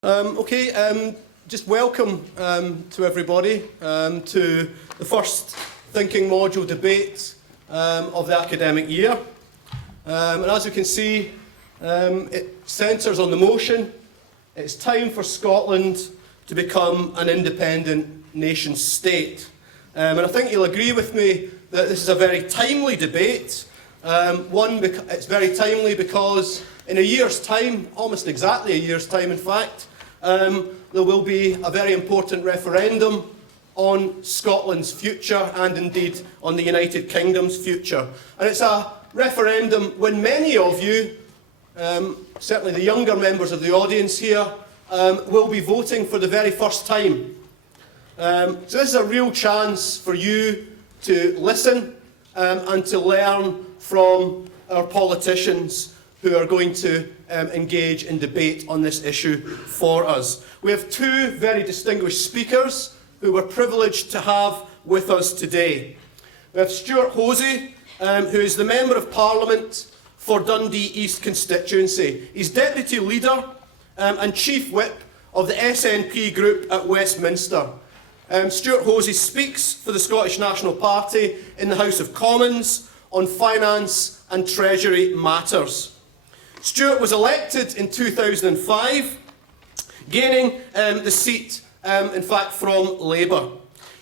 Just welcome to everybody to the first thinking module debate of the academic year. And as you can see, it centres on the motion, it's time for Scotland to become an independent nation state. And I think you'll agree with me that this is a very timely debate. It's very timely because in a year's time, almost exactly a year's time in fact, there will be a very important referendum on Scotland's future and indeed on the United Kingdom's future. And it's a referendum when many of you, certainly the younger members of the audience here, will be voting for the very first time. So this is a real chance for you to listen and to learn from our politicians who are going to engage in debate on this issue for us. We have two very distinguished speakers who we're privileged to have with us today. We have Stuart Hosie, who is the Member of Parliament for Dundee East constituency. He's Deputy Leader and Chief Whip of the SNP group at Westminster. Stuart Hosie speaks for the Scottish National Party in the House of Commons on finance and treasury matters. Stuart was elected in 2005, gaining the seat, in fact, from Labour.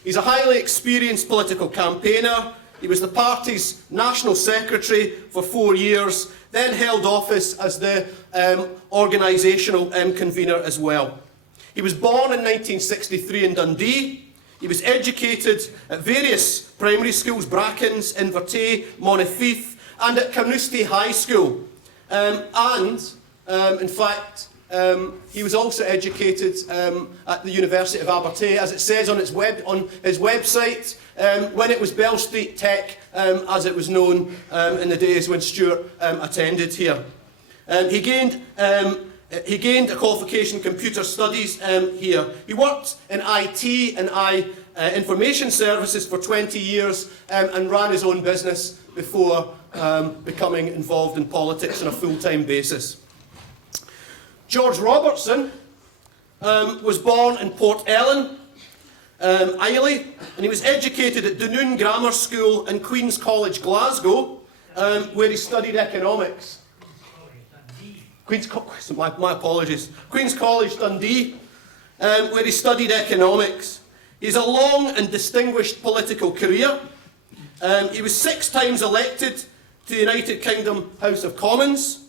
He's a highly experienced political campaigner. He was the party's National Secretary for 4 years, then held office as the organisational convener as well. He was born in 1963 in Dundee. He was educated at various primary schools, Brackens, Invertay, Montefieth, and at Carnoustie High School. In fact, he was also educated at the University of Aberdeen, as it says on his website, when it was Bell Street Tech, as it was known in the days when Stuart attended here. He gained a qualification in computer studies here. He worked in IT and information services for 20 years and ran his own business before becoming involved in politics on a full-time basis. George Robertson was born in Port Ellen, Islay, and he was educated at Dunoon Grammar School and Queen's College, Glasgow, where he studied economics. My apologies. Queen's College, Dundee, where he studied economics. He has a long and distinguished political career. He was 6 times elected to the United Kingdom House of Commons.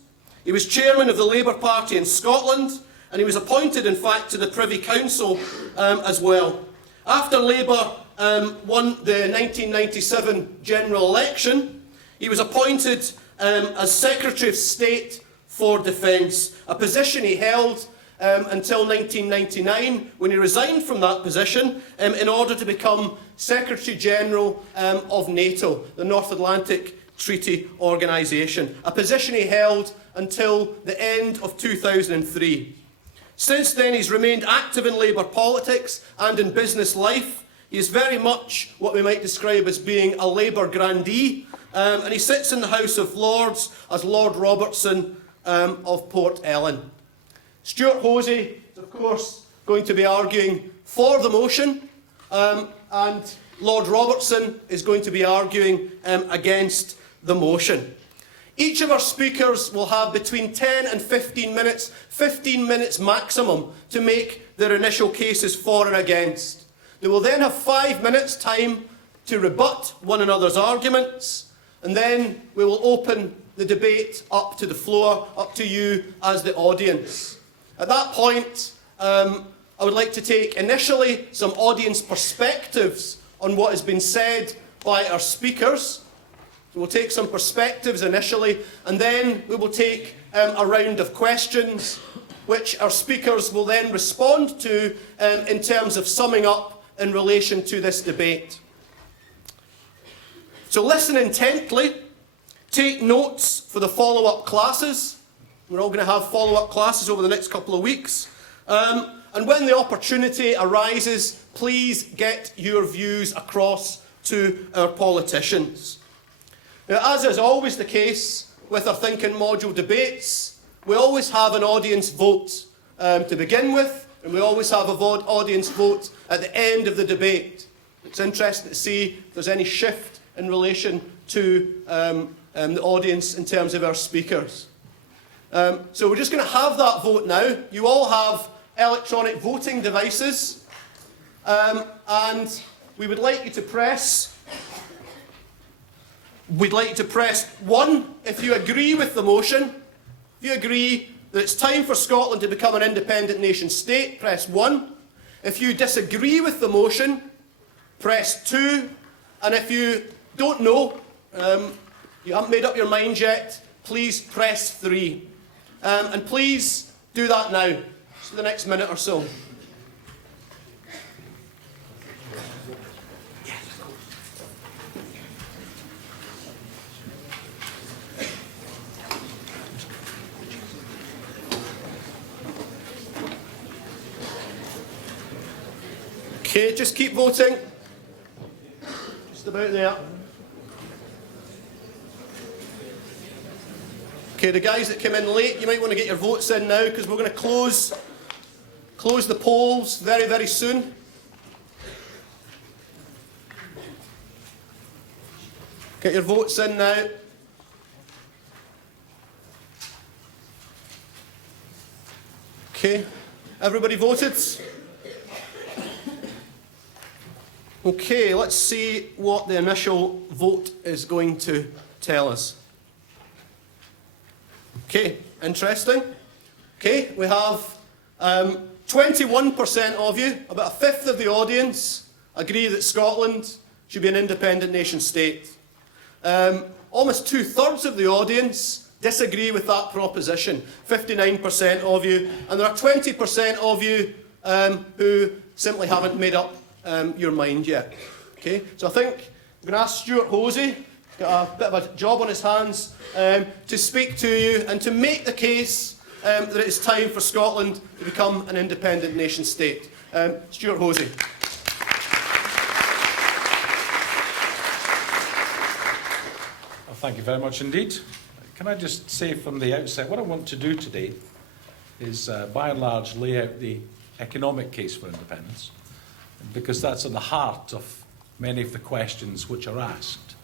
He was chairman of the Labour Party in Scotland, and he was appointed, in fact, to the Privy Council as well. After Labour won the 1997 general election, he was appointed as Secretary of State for Defence, a position he held until 1999, when he resigned from that position in order to become Secretary General of NATO, the North Atlantic Treaty Organisation, a position he held until the end of 2003. Since then, he's remained active in Labour politics and in business life. He is very much what we might describe as being a Labour grandee, and he sits in the House of Lords as Lord Robertson of Port Ellen. Stuart Hosie is, of course, going to be arguing for the motion, and Lord Robertson is going to be arguing against the motion. Each of our speakers will have between 10 and 15 minutes maximum, to make their initial cases for and against. They will then have 5 minutes time to rebut one another's arguments, and then we will open the debate up to the floor, up to you as the audience. At that point, I would like to take initially some audience perspectives on what has been said by our speakers. So we'll take some perspectives initially, and then we will take a round of questions, which our speakers will then respond to in terms of summing up in relation to this debate. So listen intently, take notes for the follow-up classes. We're all going to have follow-up classes over the next couple of weeks. And when the opportunity arises, please get your views across to our politicians. Now, as is always the case with our Thinking Module debates, we always have an audience vote to begin with, and we always have an audience vote at the end of the debate. It's interesting to see if there's any shift in relation to the audience in terms of our speakers. So we're just going to have that vote now. You all have electronic voting devices, and we would like you to press. We'd like you to press 1 if you agree with the motion. If you agree that it's time for Scotland to become an independent nation state, press 1. If you disagree with the motion, press 2. And if you don't know, you haven't made up your mind yet, please press 3. And please do that now, just for the next minute or so. Okay, just keep voting. Just about there. Okay, the guys that came in late, you might want to get your votes in now, because we're going to close the polls very, very soon. Get your votes in now. Okay, everybody voted? Okay, let's see what the initial vote is going to tell us. Okay, interesting. Okay, we have 21% of you, about a fifth of the audience, agree that Scotland should be an independent nation state. Almost 2/3 of the audience disagree with that proposition, 59% of you, and there are 20% of you who simply haven't made up your mind yet. Okay, so I think I'm going to ask Stuart Hosie, got a bit of a job on his hands, to speak to you and to make the case that it is time for Scotland to become an independent nation state. Stuart Hosie. Well, thank you very much indeed. Can I just say from the outset, what I want to do today is, by and large, lay out the economic case for independence, because that's at the heart of many of the questions which are asked.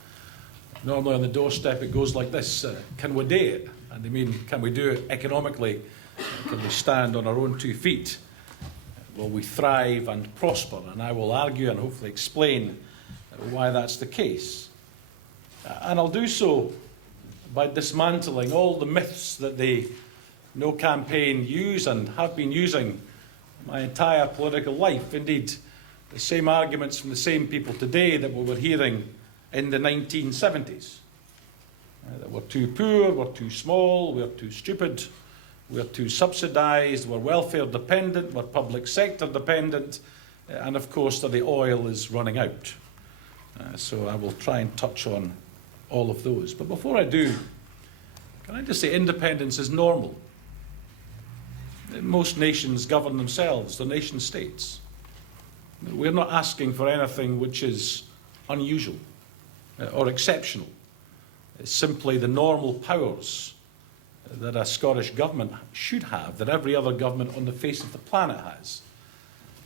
Normally on the doorstep it goes like this, can we do it? And they mean, can we do it economically? Can we stand on our own 2 feet? Will we thrive and prosper? And I will argue and hopefully explain why that's the case. And I'll do so by dismantling all the myths that the No campaign use and have been using my entire political life. Indeed, the same arguments from the same people today that we were hearing in the 1970s. That we're too poor, we're too small, we're too stupid, we're too subsidised, we're welfare dependent, we're public sector dependent, and of course that the oil is running out. So I will try and touch on all of those. But before I do, can I just say independence is normal. Most nations govern themselves, they're nation states. We're not asking for anything which is unusual or exceptional. It's simply the normal powers that a Scottish government should have, that every other government on the face of the planet has.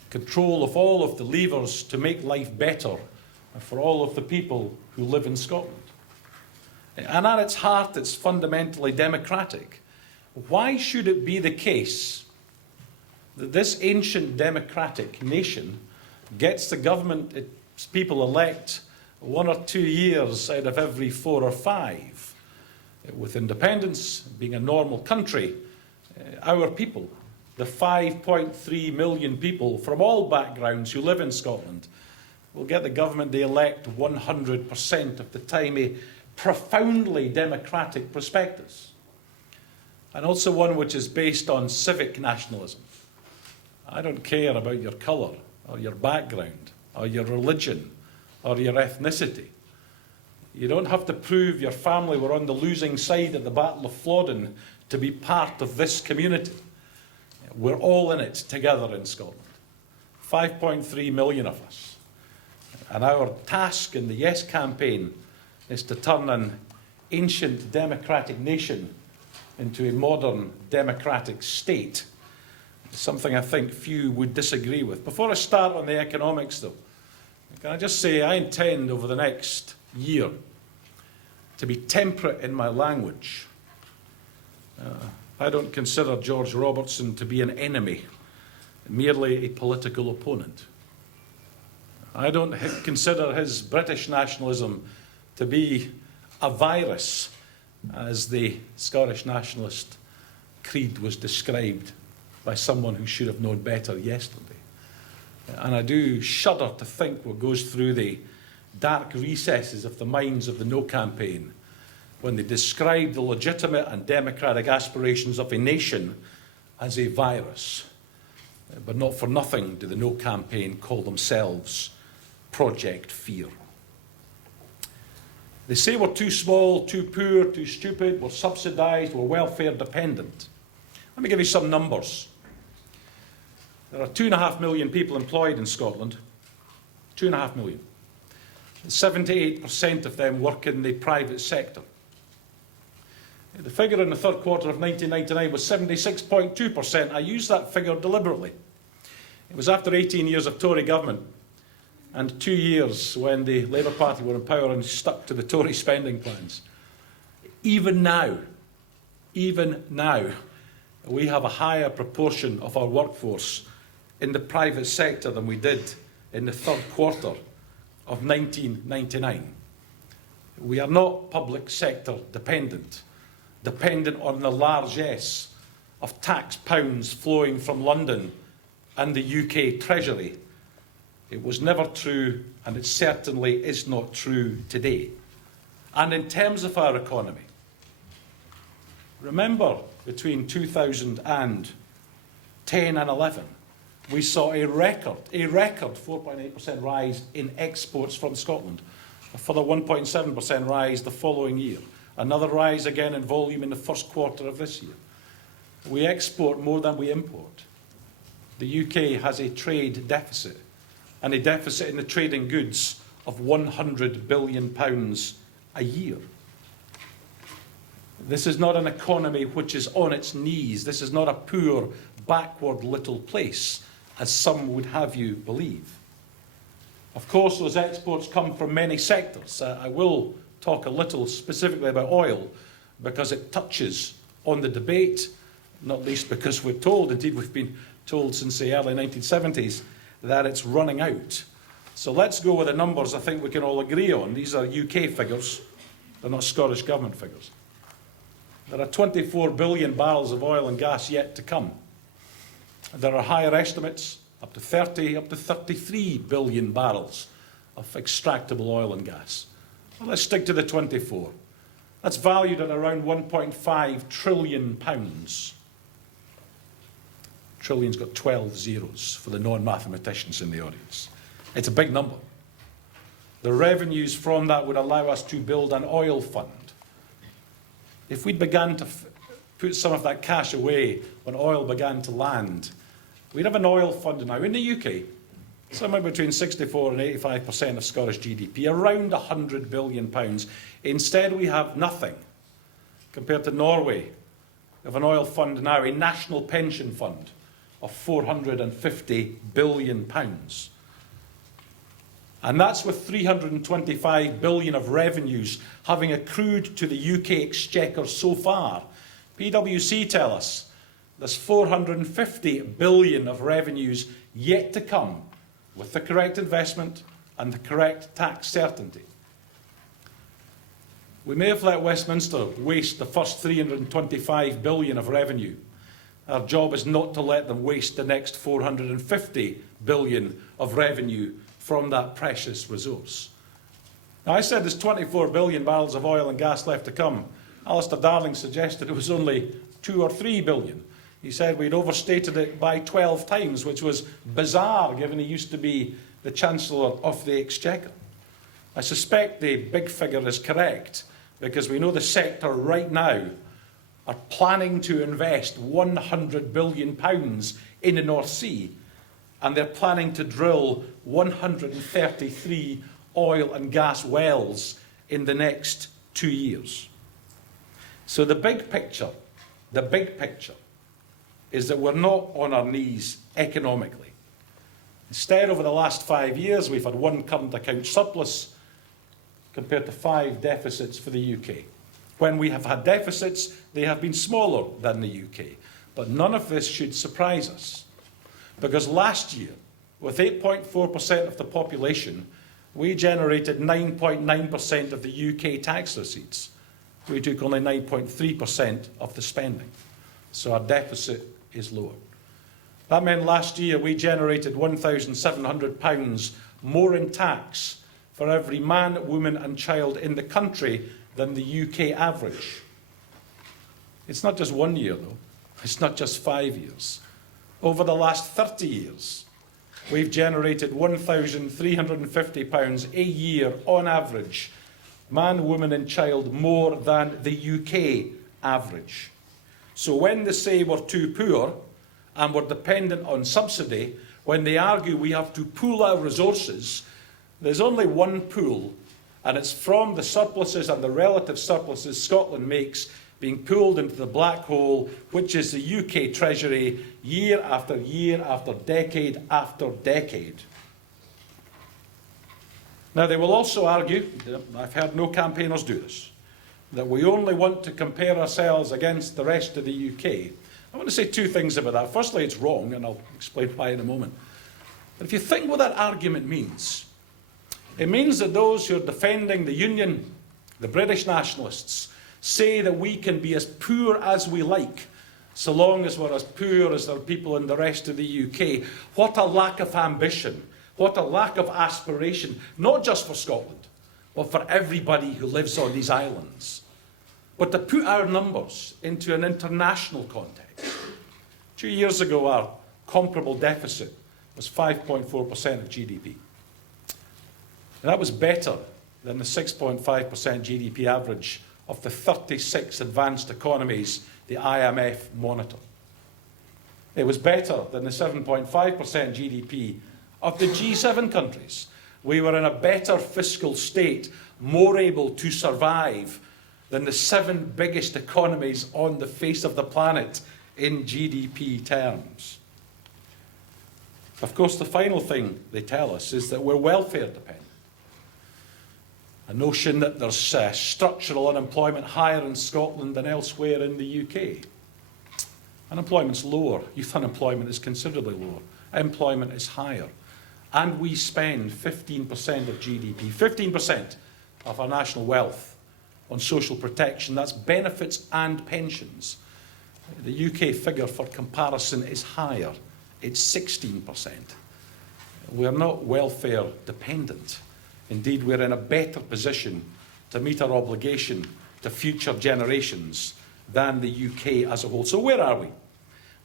Control of all of the levers to make life better for all of the people who live in Scotland. And at its heart, it's fundamentally democratic. Why should it be the case that this ancient democratic nation gets the government its people elect 1 or 2 years out of every 4 or 5? With independence being a normal country, our people, the 5.3 million people from all backgrounds who live in Scotland, will get the government they elect 100% of the time, a profoundly democratic prospectus. And also one which is based on civic nationalism. I don't care about your colour, or your background, or your religion, or your ethnicity. You don't have to prove your family were on the losing side at the Battle of Flodden to be part of this community. We're all in it together in Scotland. 5.3 million of us. And our task in the Yes campaign is to turn an ancient democratic nation into a modern democratic state. something I think few would disagree with. Before I start on the economics, though, can I just say I intend over the next year to be temperate in my language. I don't consider George Robertson to be an enemy, merely a political opponent. I don't consider his British nationalism to be a virus, as the Scottish nationalist creed was described by someone who should have known better yesterday. And I do shudder to think what goes through the dark recesses of the minds of the No campaign when they describe the legitimate and democratic aspirations of a nation as a virus. But not for nothing do the No campaign call themselves Project Fear. They say we're too small, too poor, too stupid, we're subsidised, we're welfare dependent. Let me give you some numbers. There are 2.5 million people employed in Scotland. 2.5 million. 78% of them work in the private sector. The figure in the third quarter of 1999 was 76.2%. I use that figure deliberately. It was after 18 years of Tory government and 2 years when the Labour Party were in power and stuck to the Tory spending plans. Even now, we have a higher proportion of our workforce in the private sector than we did in the third quarter of 1999. We are not public sector dependent on the largesse of tax pounds flowing from London and the UK Treasury. It was never true, and it certainly is not true today. And in terms of our economy, remember between 2010 and 11, we saw a record 4.8% rise in exports from Scotland, a further 1.7% rise the following year, another rise again in volume in the first quarter of this year. We export more than we import. The UK has a trade deficit, and a deficit in the trading goods of £100 billion a year. This is not an economy which is on its knees. This is not a poor, backward little place, as some would have you believe. Of course, those exports come from many sectors. I will talk a little specifically about oil, because it touches on the debate, not least because we're told, indeed we've been told since the early 1970s, that it's running out. So let's go with the numbers I think we can all agree on. These are UK figures, they're not Scottish Government figures. There are 24 billion barrels of oil and gas yet to come. There are higher estimates, up to 33 billion barrels of extractable oil and gas. Well, let's stick to the 24. That's valued at around £1.5 trillion. Trillion's got 12 zeros for the non-mathematicians in the audience. It's a big number. The revenues from that would allow us to build an oil fund. If we'd begun to put some of that cash away when oil began to land, we'd have an oil fund now in the UK, somewhere between 64 and 85% of Scottish GDP, around £100 billion. Instead, we have nothing. Compared to Norway, we have an oil fund now, a national pension fund of £450 billion. And that's with 325 billion of revenues having accrued to the UK Exchequer so far. PwC tell us there's 450 billion of revenues yet to come with the correct investment and the correct tax certainty. We may have let Westminster waste the first 325 billion of revenue. Our job is not to let them waste the next 450 billion of revenue from that precious resource. Now, I said there's 24 billion barrels of oil and gas left to come. Alistair Darling suggested it was only 2 or 3 billion. He said we'd overstated it by 12 times, which was bizarre given he used to be the Chancellor of the Exchequer. I suspect the big figure is correct, because we know the sector right now are planning to invest £100 billion in the North Sea, and they're planning to drill 133 oil and gas wells in the next 2 years. So the big picture is that we're not on our knees economically. Instead, over the last 5 years, we've had one current account surplus compared to 5 deficits for the UK. When we have had deficits, they have been smaller than the UK. But none of this should surprise us, because last year, with 8.4% of the population, we generated 9.9% of the UK tax receipts. We took only 9.3% of the spending. So our deficit is lower. That meant last year we generated £1,700 more in tax for every man, woman and child in the country than the UK average. It's not just 1 year, though. It's not just 5 years. Over the last 30 years, we've generated £1,350 a year on average, man, woman and child, more than the UK average. So when they say we're too poor and we're dependent on subsidy, when they argue we have to pool our resources, there's only one pool, and it's from the surpluses and the relative surpluses Scotland makes being pooled into the black hole, which is the UK Treasury, year after year after decade after decade. Now, they will also argue, I've heard no campaigners do this, that we only want to compare ourselves against the rest of the UK. I want to say 2 things about that. Firstly, it's wrong, and I'll explain why in a moment. But if you think what that argument means, it means that those who are defending the Union, the British nationalists, say that we can be as poor as we like, so long as we're as poor as the people in the rest of the UK. What a lack of ambition, what a lack of aspiration, not just for Scotland, but for everybody who lives on these islands. But to put our numbers into an international context. 2 years ago, our comparable deficit was 5.4% of GDP. And that was better than the 6.5% GDP average of the 36 advanced economies the IMF monitor. It was better than the 7.5% GDP of the G7 countries. We were in a better fiscal state, more able to survive than the 7 biggest economies on the face of the planet in GDP terms. Of course, the final thing they tell us is that we're welfare dependent. A notion that there's structural unemployment higher in Scotland than elsewhere in the UK. Unemployment's lower. Youth unemployment is considerably lower. Employment is higher. And we spend 15% of GDP, 15% of our national wealth on social protection. That's benefits and pensions. The UK figure for comparison is higher. It's 16%. We're not welfare dependent. Indeed, we're in a better position to meet our obligation to future generations than the UK as a whole. So where are we?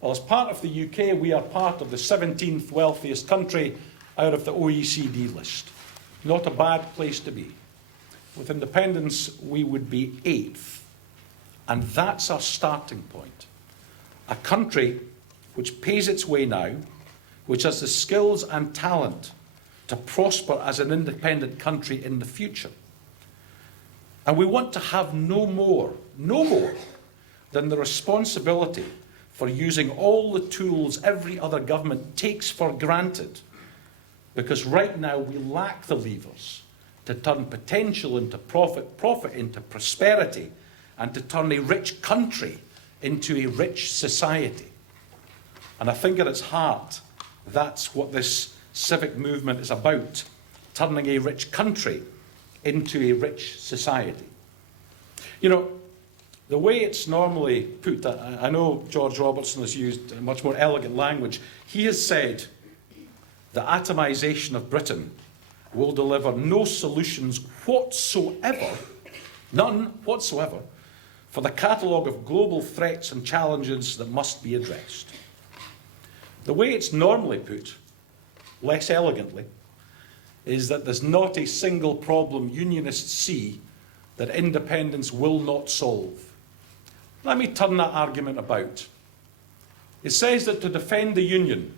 Well, as part of the UK, we are part of the 17th wealthiest country out of the OECD list. Not a bad place to be. With independence, we would be 8th. And that's our starting point. A country which pays its way now, which has the skills and talent to prosper as an independent country in the future. And we want to have no more than the responsibility for using all the tools every other government takes for granted. Because right now we lack the levers to turn potential into profit into prosperity, and to turn a rich country into a rich society. And I think at its heart, that's what this civic movement is about, turning a rich country into a rich society. You know, the way it's normally put, I know George Robertson has used a much more elegant language. He has said the atomisation of Britain will deliver no solutions whatsoever, none whatsoever, for the catalogue of global threats and challenges that must be addressed. The way it's normally put, less elegantly, is that there's not a single problem unionists see that independence will not solve. Let me turn that argument about. It says that to defend the Union,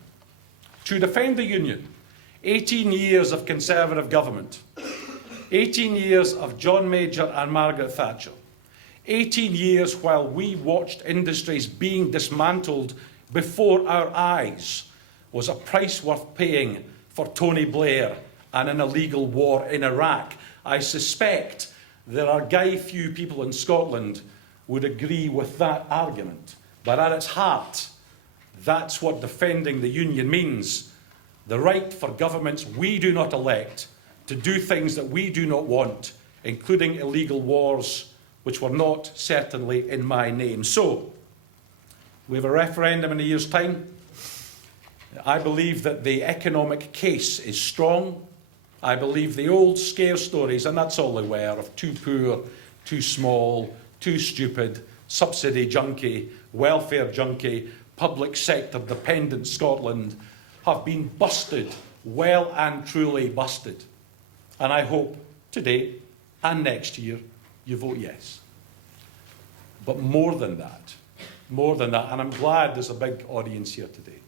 18 years of Conservative government, 18 years of John Major and Margaret Thatcher, 18 years while we watched industries being dismantled, before our eyes was a price worth paying for Tony Blair and an illegal war in Iraq. I suspect there are few people in Scotland would agree with that argument. But at its heart, that's what defending the Union means. The right for governments we do not elect to do things that we do not want, including illegal wars, which were not certainly in my name. So, we have a referendum in a year's time. I believe that the economic case is strong. I believe the old scare stories, and that's all they were, of too poor, too small, too stupid, subsidy junkie, welfare junkie, public sector dependent Scotland, have been busted, well and truly busted. And I hope today and next year you vote yes. But more than that, and I'm glad there's a big audience here today,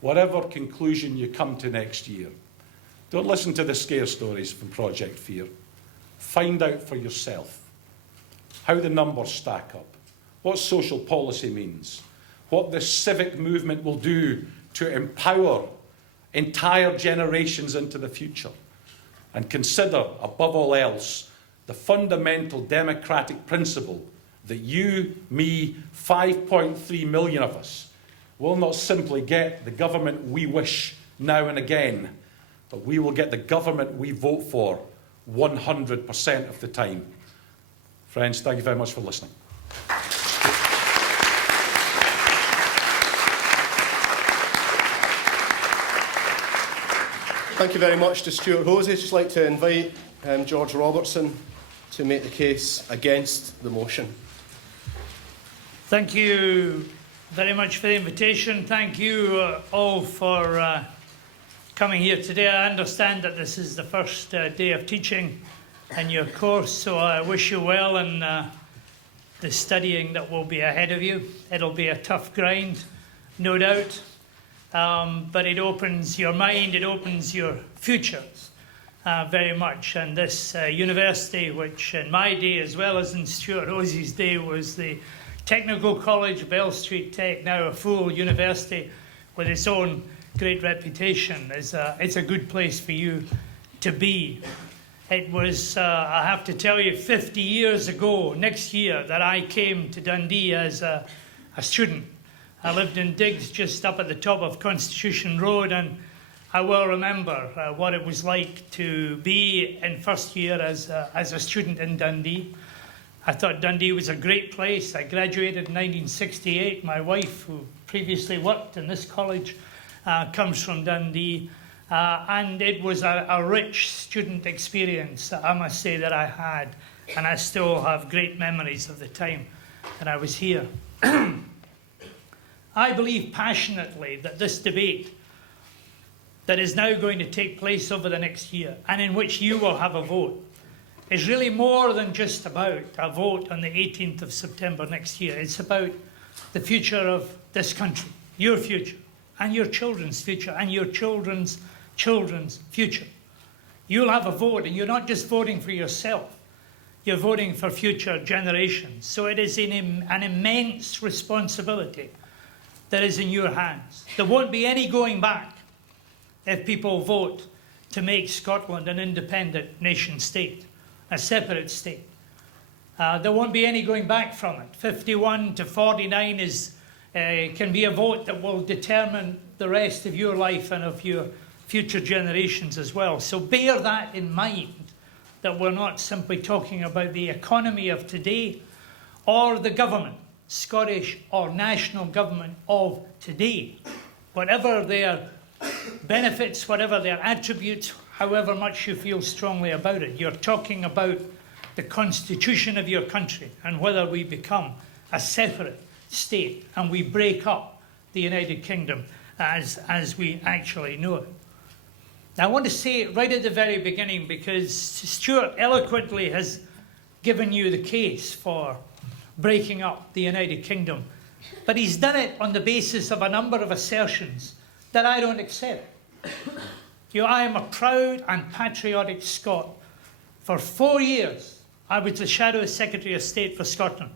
whatever conclusion you come to next year, don't listen to the scare stories from Project Fear. Find out for yourself how the numbers stack up, what social policy means, what the civic movement will do to empower entire generations into the future, and consider, above all else, the fundamental democratic principle that you, me, 5.3 million of us, will not simply get the government we wish now and again, but we will get the government we vote for 100% of the time. Friends, thank you very much for listening. Thank you very much to Stuart Hosie. I'd just like to invite George Robertson to make the case against the motion. Thank you very much for the invitation. Thank you all for coming here today. I understand that this is the first day of teaching in your course, so I wish you well in the studying that will be ahead of you. It'll be a tough grind, no doubt, but it opens your mind, it opens your futures very much. And this university, which in my day, as well as in Stuart Hosie's day, was the Technical College, Bell Street Tech, now a full university with its own great reputation, it's a good place for you to be. It was, I have to tell you, 50 years ago, next year, that I came to Dundee as a student. I lived in Diggs, just up at the top of Constitution Road, and I well remember what it was like to be in first year as a student in Dundee. I thought Dundee was a great place. I graduated in 1968. My wife, who previously worked in this college, comes from Dundee. And it was a rich student experience, I must say, that I had. And I still have great memories of the time that I was here. I believe passionately that this debate that is now going to take place over the next year, and in which you will have a vote, is really more than just about a vote on the 18th of September next year. It's about the future of this country, your future, and your children's future, and your children's future. You'll have a vote, and you're not just voting for yourself, you're voting for future generations. So it is an immense responsibility that is in your hands. There won't be any going back if people vote to make Scotland an independent nation state, a separate state. There won't be any going back from it. 51 to 49 can be a vote that will determine the rest of your life and of your future generations as well. So bear that in mind, that we're not simply talking about the economy of today or the government, Scottish or national government of today. Whatever their benefits, whatever their attributes, however much you feel strongly about it, you're talking about the constitution of your country and whether we become a separate state and we break up the United Kingdom as we actually know it. Now, I want to say it right at the very beginning, because Stuart eloquently has given you the case for breaking up the United Kingdom, but he's done it on the basis of a number of assertions that I don't accept. I am a proud and patriotic Scot. For 4 years, I was the Shadow Secretary of State for Scotland,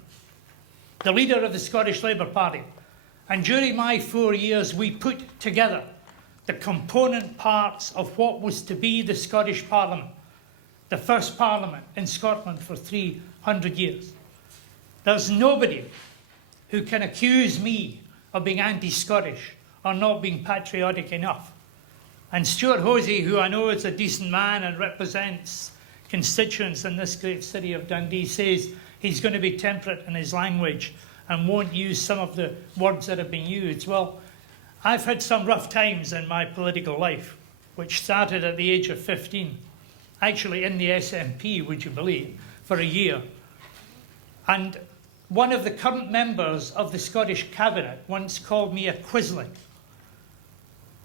the leader of the Scottish Labour Party. And during my 4 years, we put together the component parts of what was to be the Scottish Parliament, the first Parliament in Scotland for 300 years. There's nobody who can accuse me of being anti-Scottish or not being patriotic enough. And Stuart Hosie, who I know is a decent man and represents constituents in this great city of Dundee, says he's going to be temperate in his language and won't use some of the words that have been used. Well, I've had some rough times in my political life, which started at the age of 15, actually in the SNP, would you believe, for a year. And one of the current members of the Scottish Cabinet once called me a quisling.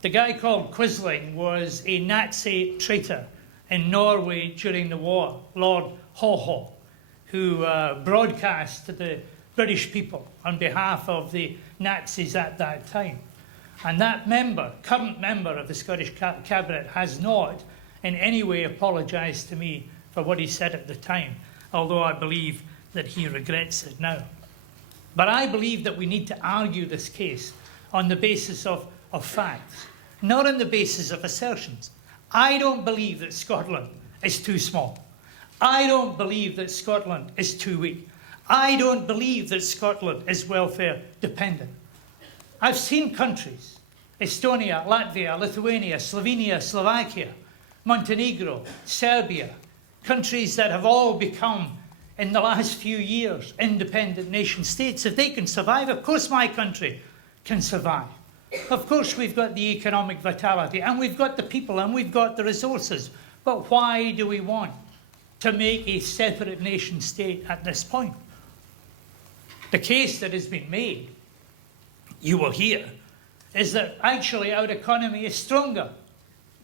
The guy called Quisling was a Nazi traitor in Norway during the war, Lord Hosie, who broadcast to the British people on behalf of the Nazis at that time. And that member, current member of the Scottish Cabinet, has not in any way apologised to me for what he said at the time, although I believe that he regrets it now. But I believe that we need to argue this case on the basis of facts, not on the basis of assertions. I don't believe that Scotland is too small. I don't believe that Scotland is too weak. I don't believe that Scotland is welfare dependent. I've seen countries, Estonia, Latvia, Lithuania, Slovenia, Slovakia, Montenegro, Serbia, countries that have all become, in the last few years, independent nation states. If they can survive, of course my country can survive. Of course we've got the economic vitality, and we've got the people, and we've got the resources. But why do we want to make a separate nation state at this point? The case that has been made, you will hear, is that actually our economy is stronger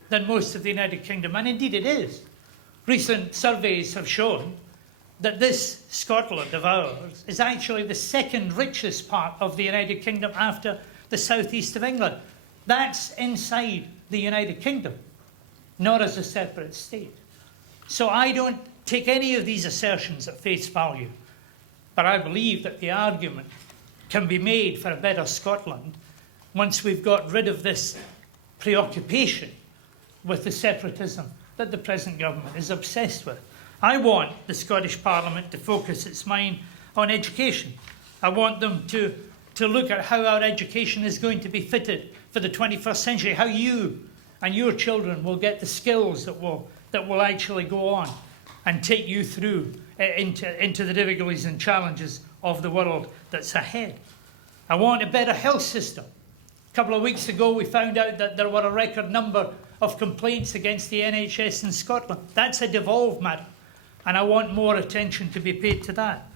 than most of the United Kingdom, and indeed it is. Recent surveys have shown that this Scotland of ours is actually the second richest part of the United Kingdom after the southeast of England. That's inside the United Kingdom, not as a separate state. So I don't take any of these assertions at face value, but I believe that the argument can be made for a better Scotland once we've got rid of this preoccupation with the separatism that the present government is obsessed with. I want the Scottish Parliament to focus its mind on education. I want them to look at how our education is going to be fitted for the 21st century, how you and your children will get the skills that will actually go on and take you through into the difficulties and challenges of the world that's ahead. I want a better health system. A couple of weeks ago we found out that there were a record number of complaints against the NHS in Scotland. That's a devolved matter, and I want more attention to be paid to that.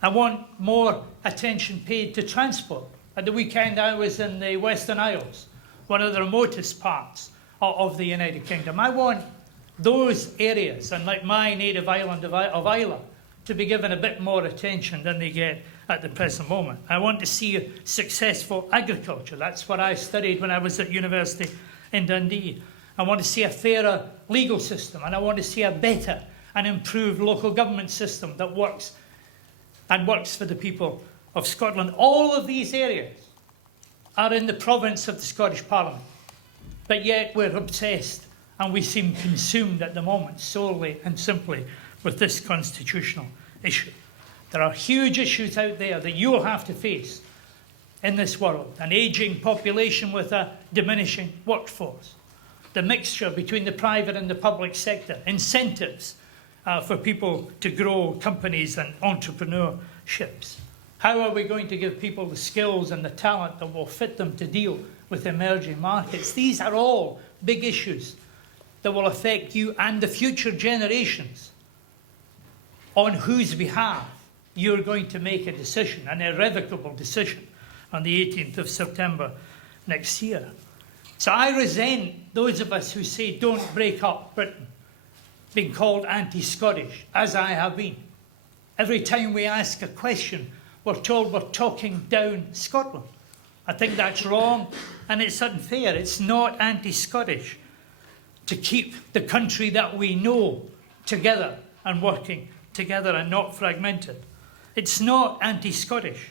I want more attention paid to transport. At the weekend I was in the Western Isles, one of the remotest parts of the United Kingdom. I want those areas, and like my native island of Islay, to be given a bit more attention than they get at the present moment. I want to see successful agriculture. That's what I studied when I was at university in Dundee. I want to see a fairer legal system, and I want to see a better and improved local government system that works for the people of Scotland. All of these areas are in the province of the Scottish Parliament, but yet we're obsessed and we seem consumed at the moment solely and simply with this constitutional issue. There are huge issues out there that you'll have to face in this world: an ageing population with a diminishing workforce, the mixture between the private and the public sector, incentives for people to grow companies and entrepreneurships. How are we going to give people the skills and the talent that will fit them to deal with emerging markets? These are all big issues that will affect you and the future generations, on whose behalf you're going to make a decision, an irrevocable decision, on the 18th of September next year. So I resent those of us who say don't break up Britain being called anti-Scottish, as I have been. Every time we ask a question, we're told we're talking down Scotland. I think that's wrong and it's unfair. It's not anti-Scottish to keep the country that we know together and working together and not fragmented. It's not anti-Scottish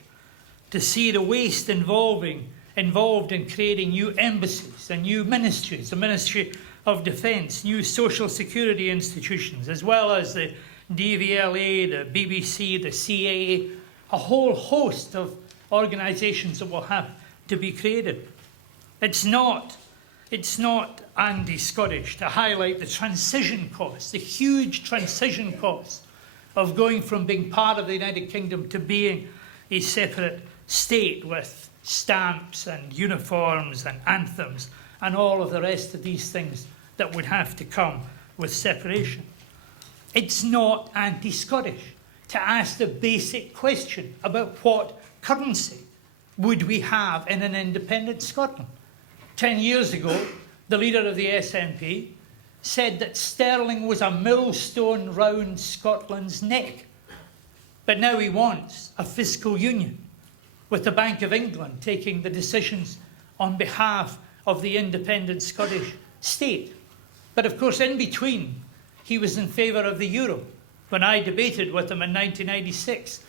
to see the waste involved in creating new embassies and new ministries, the Ministry of Defence, new social security institutions, as well as the DVLA, the BBC, the CAA, a whole host of organisations that will have to be created. It's not anti-Scottish to highlight the transition costs, the huge transition costs of going from being part of the United Kingdom to being a separate state with stamps and uniforms and anthems and all of the rest of these things that would have to come with separation. It's not anti-Scottish to ask the basic question about what currency would we have in an independent Scotland. 10 years ago, the leader of the SNP said that sterling was a millstone round Scotland's neck. But now he wants a fiscal union, with the Bank of England taking the decisions on behalf of the independent Scottish state. But of course, in between, he was in favour of the euro. When I debated with him in 1996,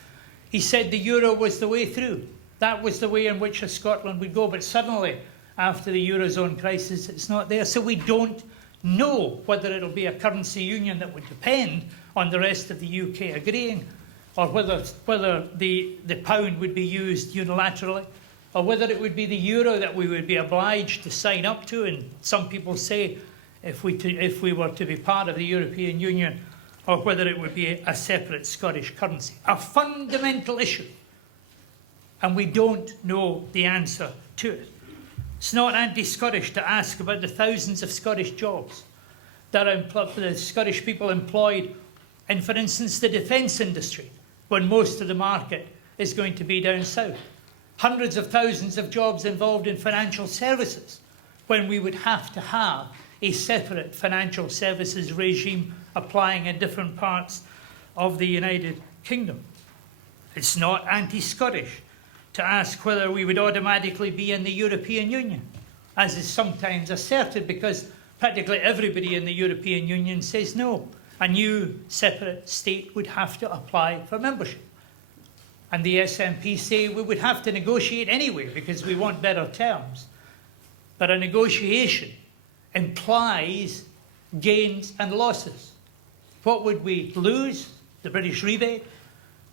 he said the euro was the way through. That was the way in which Scotland would go. But suddenly, after the Eurozone crisis, it's not there. So we don't know whether it'll be a currency union that would depend on the rest of the UK agreeing, or whether the pound would be used unilaterally, or whether it would be the euro that we would be obliged to sign up to. And some people say if we were to be part of the European Union, or whether it would be a separate Scottish currency. A fundamental issue. And we don't know the answer to it. It's not anti-Scottish to ask about the thousands of Scottish jobs that are the Scottish people employed in, for instance, the defence industry, when most of the market is going to be down south. Hundreds of thousands of jobs involved in financial services, when we would have to have a separate financial services regime applying in different parts of the United Kingdom. It's not anti-Scottish to ask whether we would automatically be in the European Union, as is sometimes asserted, because practically everybody in the European Union says no. A new separate state would have to apply for membership. And the SNP say we would have to negotiate anyway because we want better terms. But a negotiation implies gains and losses. What would we lose? The British rebate?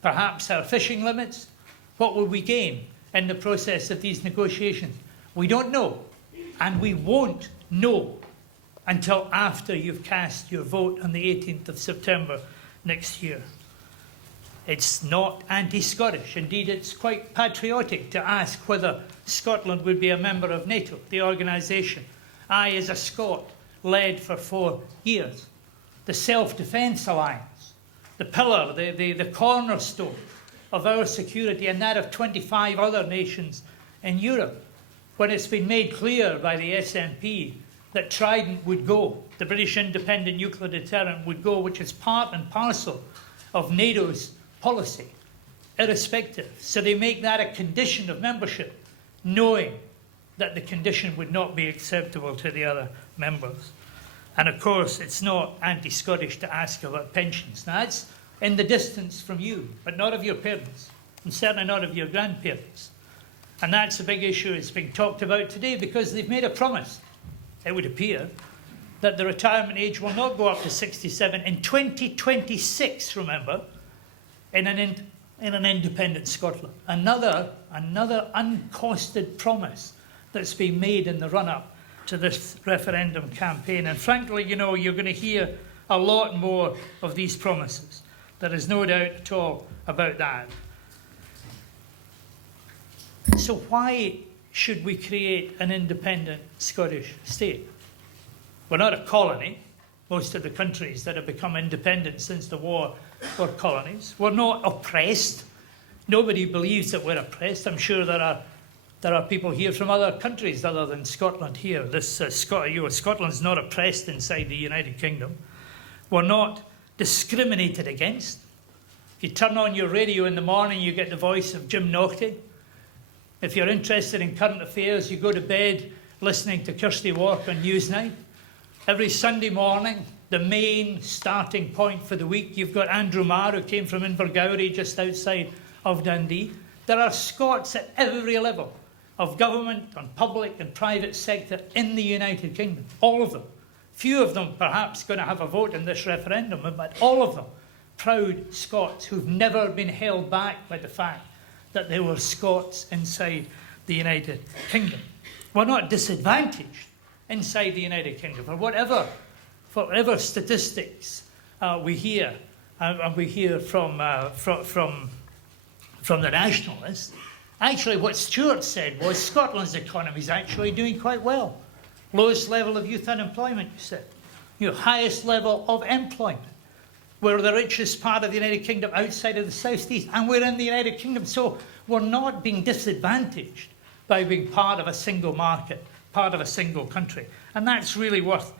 Perhaps our fishing limits? What will we gain in the process of these negotiations? We don't know, and we won't know until after you've cast your vote on the 18th of September next year. It's not anti-Scottish. Indeed, it's quite patriotic to ask whether Scotland would be a member of NATO, the organisation I, as a Scot, led for 4 years. The Self-Defence Alliance, the pillar, the cornerstone of our security and that of 25 other nations in Europe, when it's been made clear by the SNP that Trident would go, the British independent nuclear deterrent would go, which is part and parcel of NATO's policy, irrespective. So they make that a condition of membership, knowing that the condition would not be acceptable to the other members. And of course, it's not anti-Scottish to ask about pensions. Now, that's in the distance from you, but not of your parents, and certainly not of your grandparents. And that's a big issue that's being talked about today, because they've made a promise, it would appear, that the retirement age will not go up to 67 in 2026, remember, in an independent Scotland. Another uncosted promise that's been made in the run-up to this referendum campaign. And frankly, you know, you're going to hear a lot more of these promises. There is no doubt at all about that. So why should we create an independent Scottish state? We're not a colony. Most of the countries that have become independent since the war were colonies. We're not oppressed. Nobody believes that we're oppressed. I'm sure there are people here from other countries other than Scotland here. Scotland's not oppressed inside the United Kingdom. We're not discriminated against. If you turn on your radio in the morning, you get the voice of Jim Naughtie. If you're interested in current affairs, you go to bed listening to Kirsty Wark on Newsnight. Every Sunday morning, the main starting point for the week, you've got Andrew Marr, who came from Invergowrie, just outside of Dundee, There are Scots at every level of government and public and private sector in the United Kingdom. All of them. Few of them perhaps going to have a vote in this referendum, but all of them proud Scots who've never been held back by the fact that they were Scots inside the United Kingdom. We're not disadvantaged inside the United Kingdom for whatever statistics we hear, and we hear from the nationalists. Actually, what Stuart said was Scotland's economy is actually doing quite well. Lowest level of youth unemployment, you said. Highest level of employment. We're the richest part of the United Kingdom outside of the South East, and we're in the United Kingdom, so we're not being disadvantaged by being part of a single market, part of a single country. And that's really worth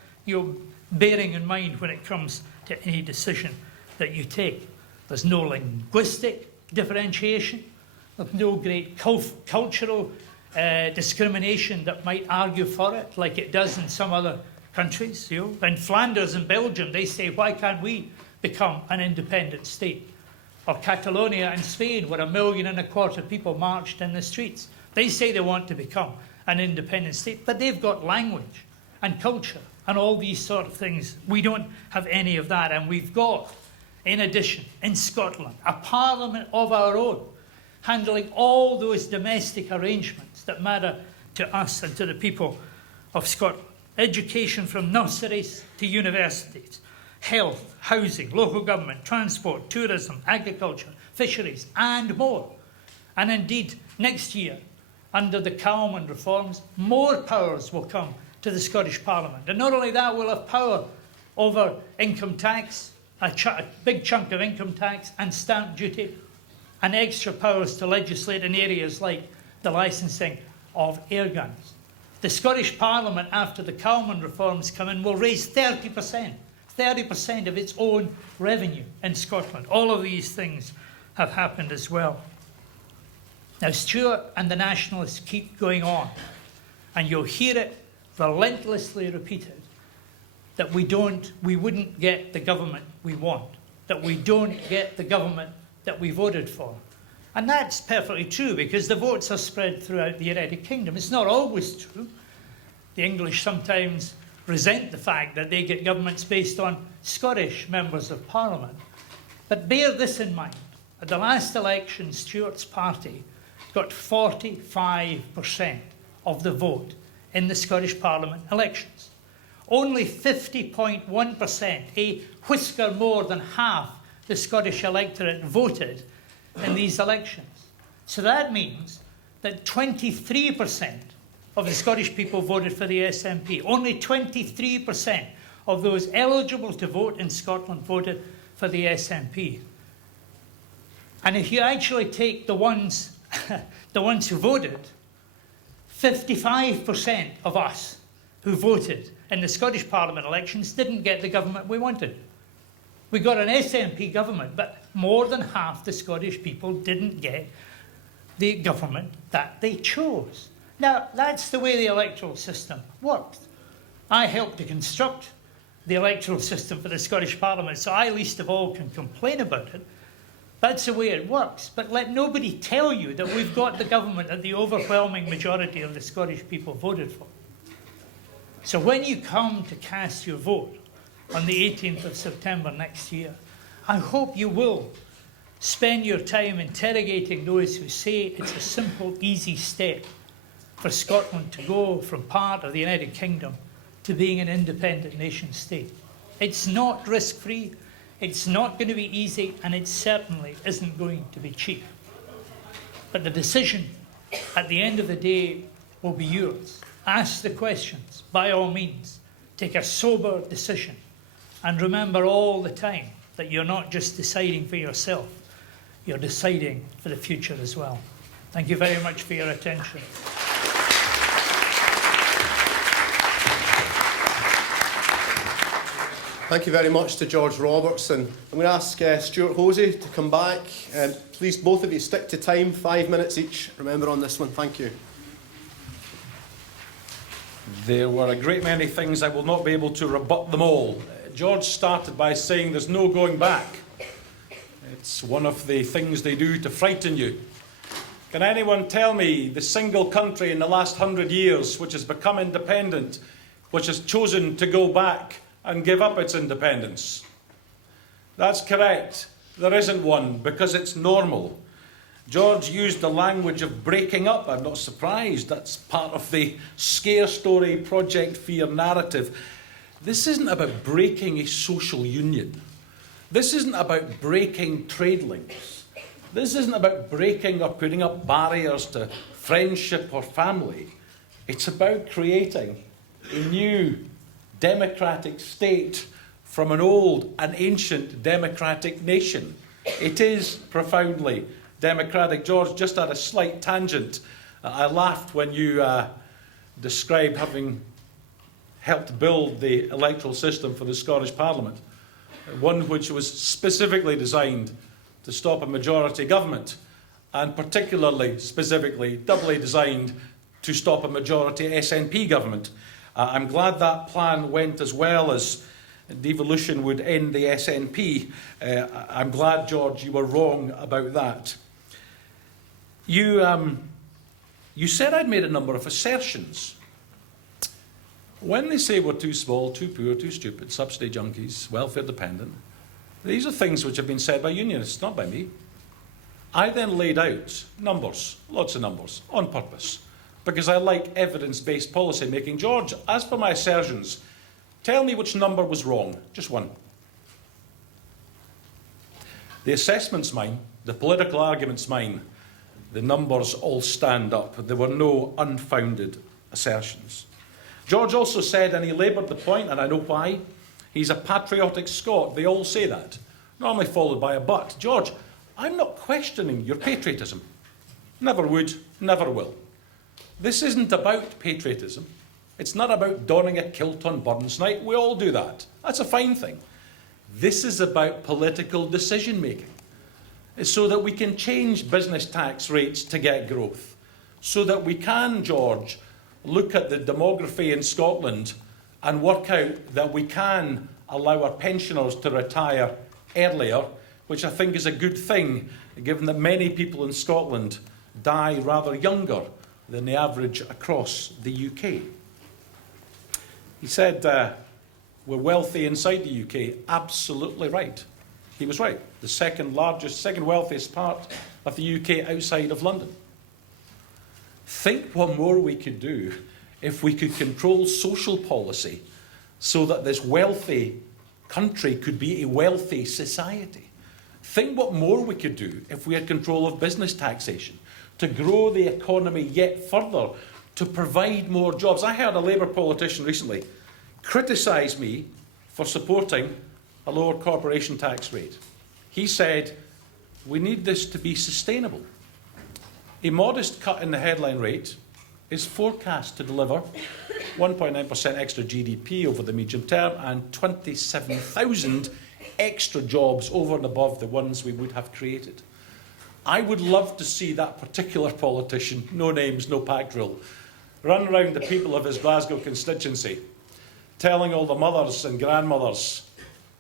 bearing in mind when it comes to any decision that you take. There's no linguistic differentiation. There's no great cultural discrimination that might argue for it, like it does in some other countries. In Flanders and Belgium, they say, why can't we become an independent state? Or Catalonia in Spain, where 1.25 million people marched in the streets. They say they want to become an independent state, but they've got language and culture and all these sort of things. We don't have any of that, and we've got, in addition, in Scotland, a parliament of our own, handling all those domestic arrangements that matter to us and to the people of Scotland. Education from nurseries to universities, health, housing, local government, transport, tourism, agriculture, fisheries, and more. And indeed, next year, under the Calman reforms, more powers will come to the Scottish Parliament. And not only that, we'll have power over income tax, a big chunk of income tax and stamp duty, and extra powers to legislate in areas like the licensing of air guns. The Scottish Parliament, after the Calman reforms come in, will raise 30% of its own revenue in Scotland. All of these things have happened as well. Now, Stuart and the nationalists keep going on, and you'll hear it relentlessly repeated, that we wouldn't get the government we want, that we don't get the government that we voted for. And that's perfectly true, because the votes are spread throughout the United Kingdom. It's not always true. The English sometimes resent the fact that they get governments based on Scottish members of Parliament. But bear this in mind. At the last election, Stuart's party got 45% of the vote in the Scottish Parliament elections. Only 50.1%, a whisker more than half the Scottish electorate, voted in these elections. So that means that 23% of the Scottish people voted for the SNP. Only 23% of those eligible to vote in Scotland voted for the SNP. And if you actually take the ones who voted, 55% of us who voted in the Scottish Parliament elections didn't get the government we wanted. We got an SNP government, but more than half the Scottish people didn't get the government that they chose. Now, that's the way the electoral system works. I helped to construct the electoral system for the Scottish Parliament, so I least of all can complain about it. That's the way it works. But let nobody tell you that we've got the government that the overwhelming majority of the Scottish people voted for. So when you come to cast your vote on the 18th of September next year, I hope you will spend your time interrogating those who say it's a simple, easy step for Scotland to go from part of the United Kingdom to being an independent nation state. It's not risk-free, it's not going to be easy, and it certainly isn't going to be cheap. But the decision at the end of the day will be yours. Ask the questions, by all means. Take a sober decision. And remember all the time that you're not just deciding for yourself, you're deciding for the future as well. Thank you very much for your attention. Thank you very much to George Robertson. I'm going to ask Stuart Hosie to come back. Please, both of you, stick to time, 5 minutes each. Remember on this one. Thank you. There were a great many things. I will not be able to rebut them all. George started by saying there's no going back. It's one of the things they do to frighten you. Can anyone tell me the single country in the last 100 years which has become independent, which has chosen to go back and give up its independence? That's correct. There isn't one, because it's normal. George used the language of breaking up. I'm not surprised. That's part of the scare story, Project Fear narrative. This isn't about breaking a social union. This isn't about breaking trade links. This isn't about breaking or putting up barriers to friendship or family. It's about creating a new democratic state from an old and ancient democratic nation. It is profoundly democratic. George, just had a slight tangent. I laughed when you described having helped build the electoral system for the Scottish Parliament, one which was specifically designed to stop a majority government, and particularly, specifically, doubly designed to stop a majority SNP government. I'm glad that plan went as well, as devolution would end the SNP. I'm glad, George, you were wrong about that. You said I'd made a number of assertions. When they say we're too small, too poor, too stupid, subsidy junkies, welfare dependent, these are things which have been said by unionists, not by me. I then laid out numbers, lots of numbers, on purpose, because I like evidence-based policy making. George, as per my assertions, tell me which number was wrong, just one. The assessment's mine, the political argument's mine, the numbers all stand up. There were no unfounded assertions. George also said, and he laboured the point, and I know why, he's a patriotic Scot. They all say that, normally followed by a but. George, I'm not questioning your patriotism. Never would, never will. This isn't about patriotism. It's not about donning a kilt on Burns Night. We all do that. That's a fine thing. This is about political decision making. It's so that we can change business tax rates to get growth. So that we can, George, look at the demography in Scotland and work out that we can allow our pensioners to retire earlier, which I think is a good thing, given that many people in Scotland die rather younger than the average across the UK. He said, we're wealthy inside the UK. Absolutely right. He was right. The second wealthiest part of the UK outside of London. Think what more we could do if we could control social policy so that this wealthy country could be a wealthy society. Think what more we could do if we had control of business taxation to grow the economy yet further, to provide more jobs. I heard a Labour politician recently criticise me for supporting a lower corporation tax rate. He said, we need this to be sustainable. A modest cut in the headline rate is forecast to deliver 1.9% extra GDP over the medium term and 27,000 extra jobs over and above the ones we would have created. I would love to see that particular politician, no names, no pack drill, run around the people of his Glasgow constituency, telling all the mothers and grandmothers,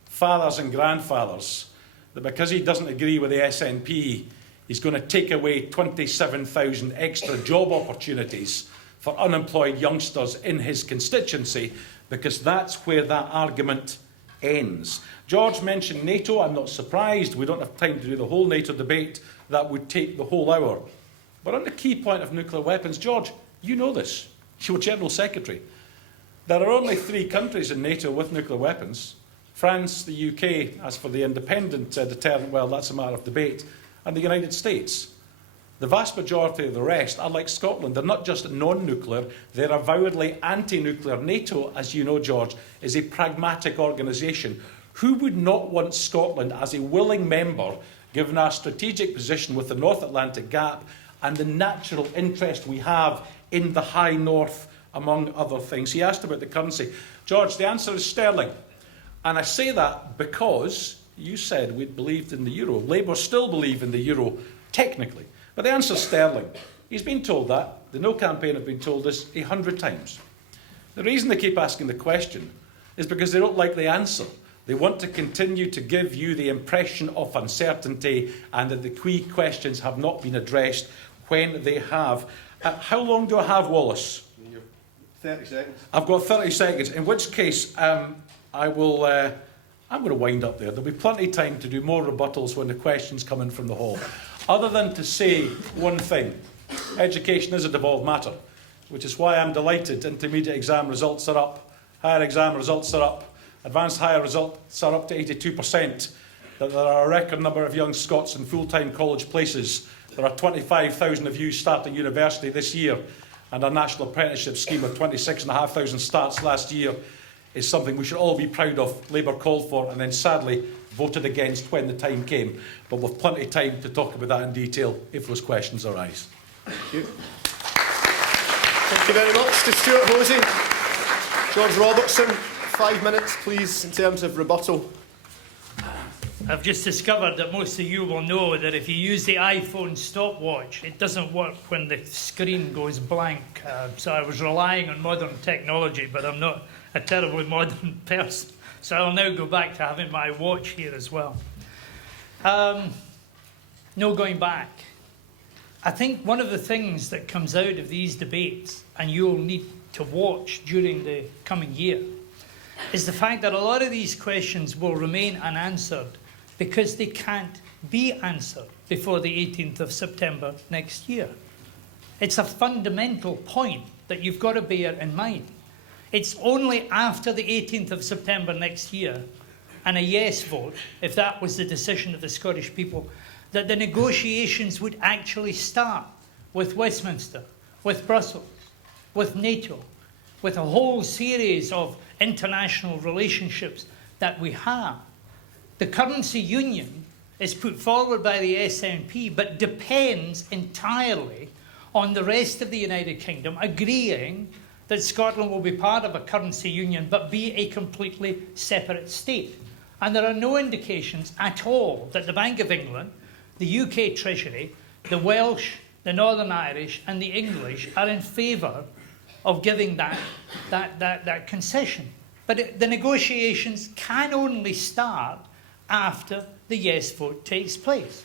fathers and grandfathers, that because he doesn't agree with the SNP, he's going to take away 27,000 extra job opportunities for unemployed youngsters in his constituency, because that's where that argument ends. George mentioned NATO. I'm not surprised. We don't have time to do the whole NATO debate. That would take the whole hour. But on the key point of nuclear weapons, George, you know this. You were General Secretary. There are only 3 countries in NATO with nuclear weapons. France, the UK, as for the independent deterrent, well, that's a matter of debate, and the United States. The vast majority of the rest are like Scotland. They're not just non-nuclear, they're avowedly anti-nuclear. NATO, as you know, George, is a pragmatic organisation. Who would not want Scotland as a willing member, given our strategic position with the North Atlantic Gap and the natural interest we have in the High North, among other things? He asked about the currency. George, the answer is sterling. And I say that because you said we'd believed in the euro. Labour still believe in the euro, technically. But the answer is sterling. He's been told that. The No campaign have been told this 100 times. The reason they keep asking the question is because they don't like the answer. They want to continue to give you the impression of uncertainty and that the key questions have not been addressed, when they have. How long do I have, Wallace? 30 seconds. I've got 30 seconds, in which case I will... I'm going to wind up there. There'll be plenty of time to do more rebuttals when the questions come in from the hall. Other than to say one thing, education is a devolved matter, which is why I'm delighted intermediate exam results are up, higher exam results are up, advanced higher results are up to 82%, that there are a record number of young Scots in full-time college places. There are 25,000 of you starting university this year, and a national apprenticeship scheme of 26,500 starts last year is something we should all be proud of. Labour called for and then sadly voted against when the time came. But we've plenty of time to talk about that in detail if those questions arise. Thank you. Thank you very much to Stuart Hosie. George Robertson, 5 minutes please in terms of rebuttal. I've just discovered that most of you will know that if you use the iPhone stopwatch, it doesn't work when the screen goes blank. So I was relying on modern technology, but I'm not a terribly modern person. So I'll now go back to having my watch here as well. No going back. I think one of the things that comes out of these debates, and you'll need to watch during the coming year, is the fact that a lot of these questions will remain unanswered because they can't be answered before the 18th of September next year. It's a fundamental point that you've got to bear in mind. It's only after the 18th of September next year, and a yes vote, if that was the decision of the Scottish people, that the negotiations would actually start with Westminster, with Brussels, with NATO, with a whole series of international relationships that we have. The currency union is put forward by the SNP, but depends entirely on the rest of the United Kingdom agreeing that Scotland will be part of a currency union but be a completely separate state. And there are no indications at all that the Bank of England, the UK Treasury, the Welsh, the Northern Irish and the English are in favour of giving that concession. But the negotiations can only start after the yes vote takes place.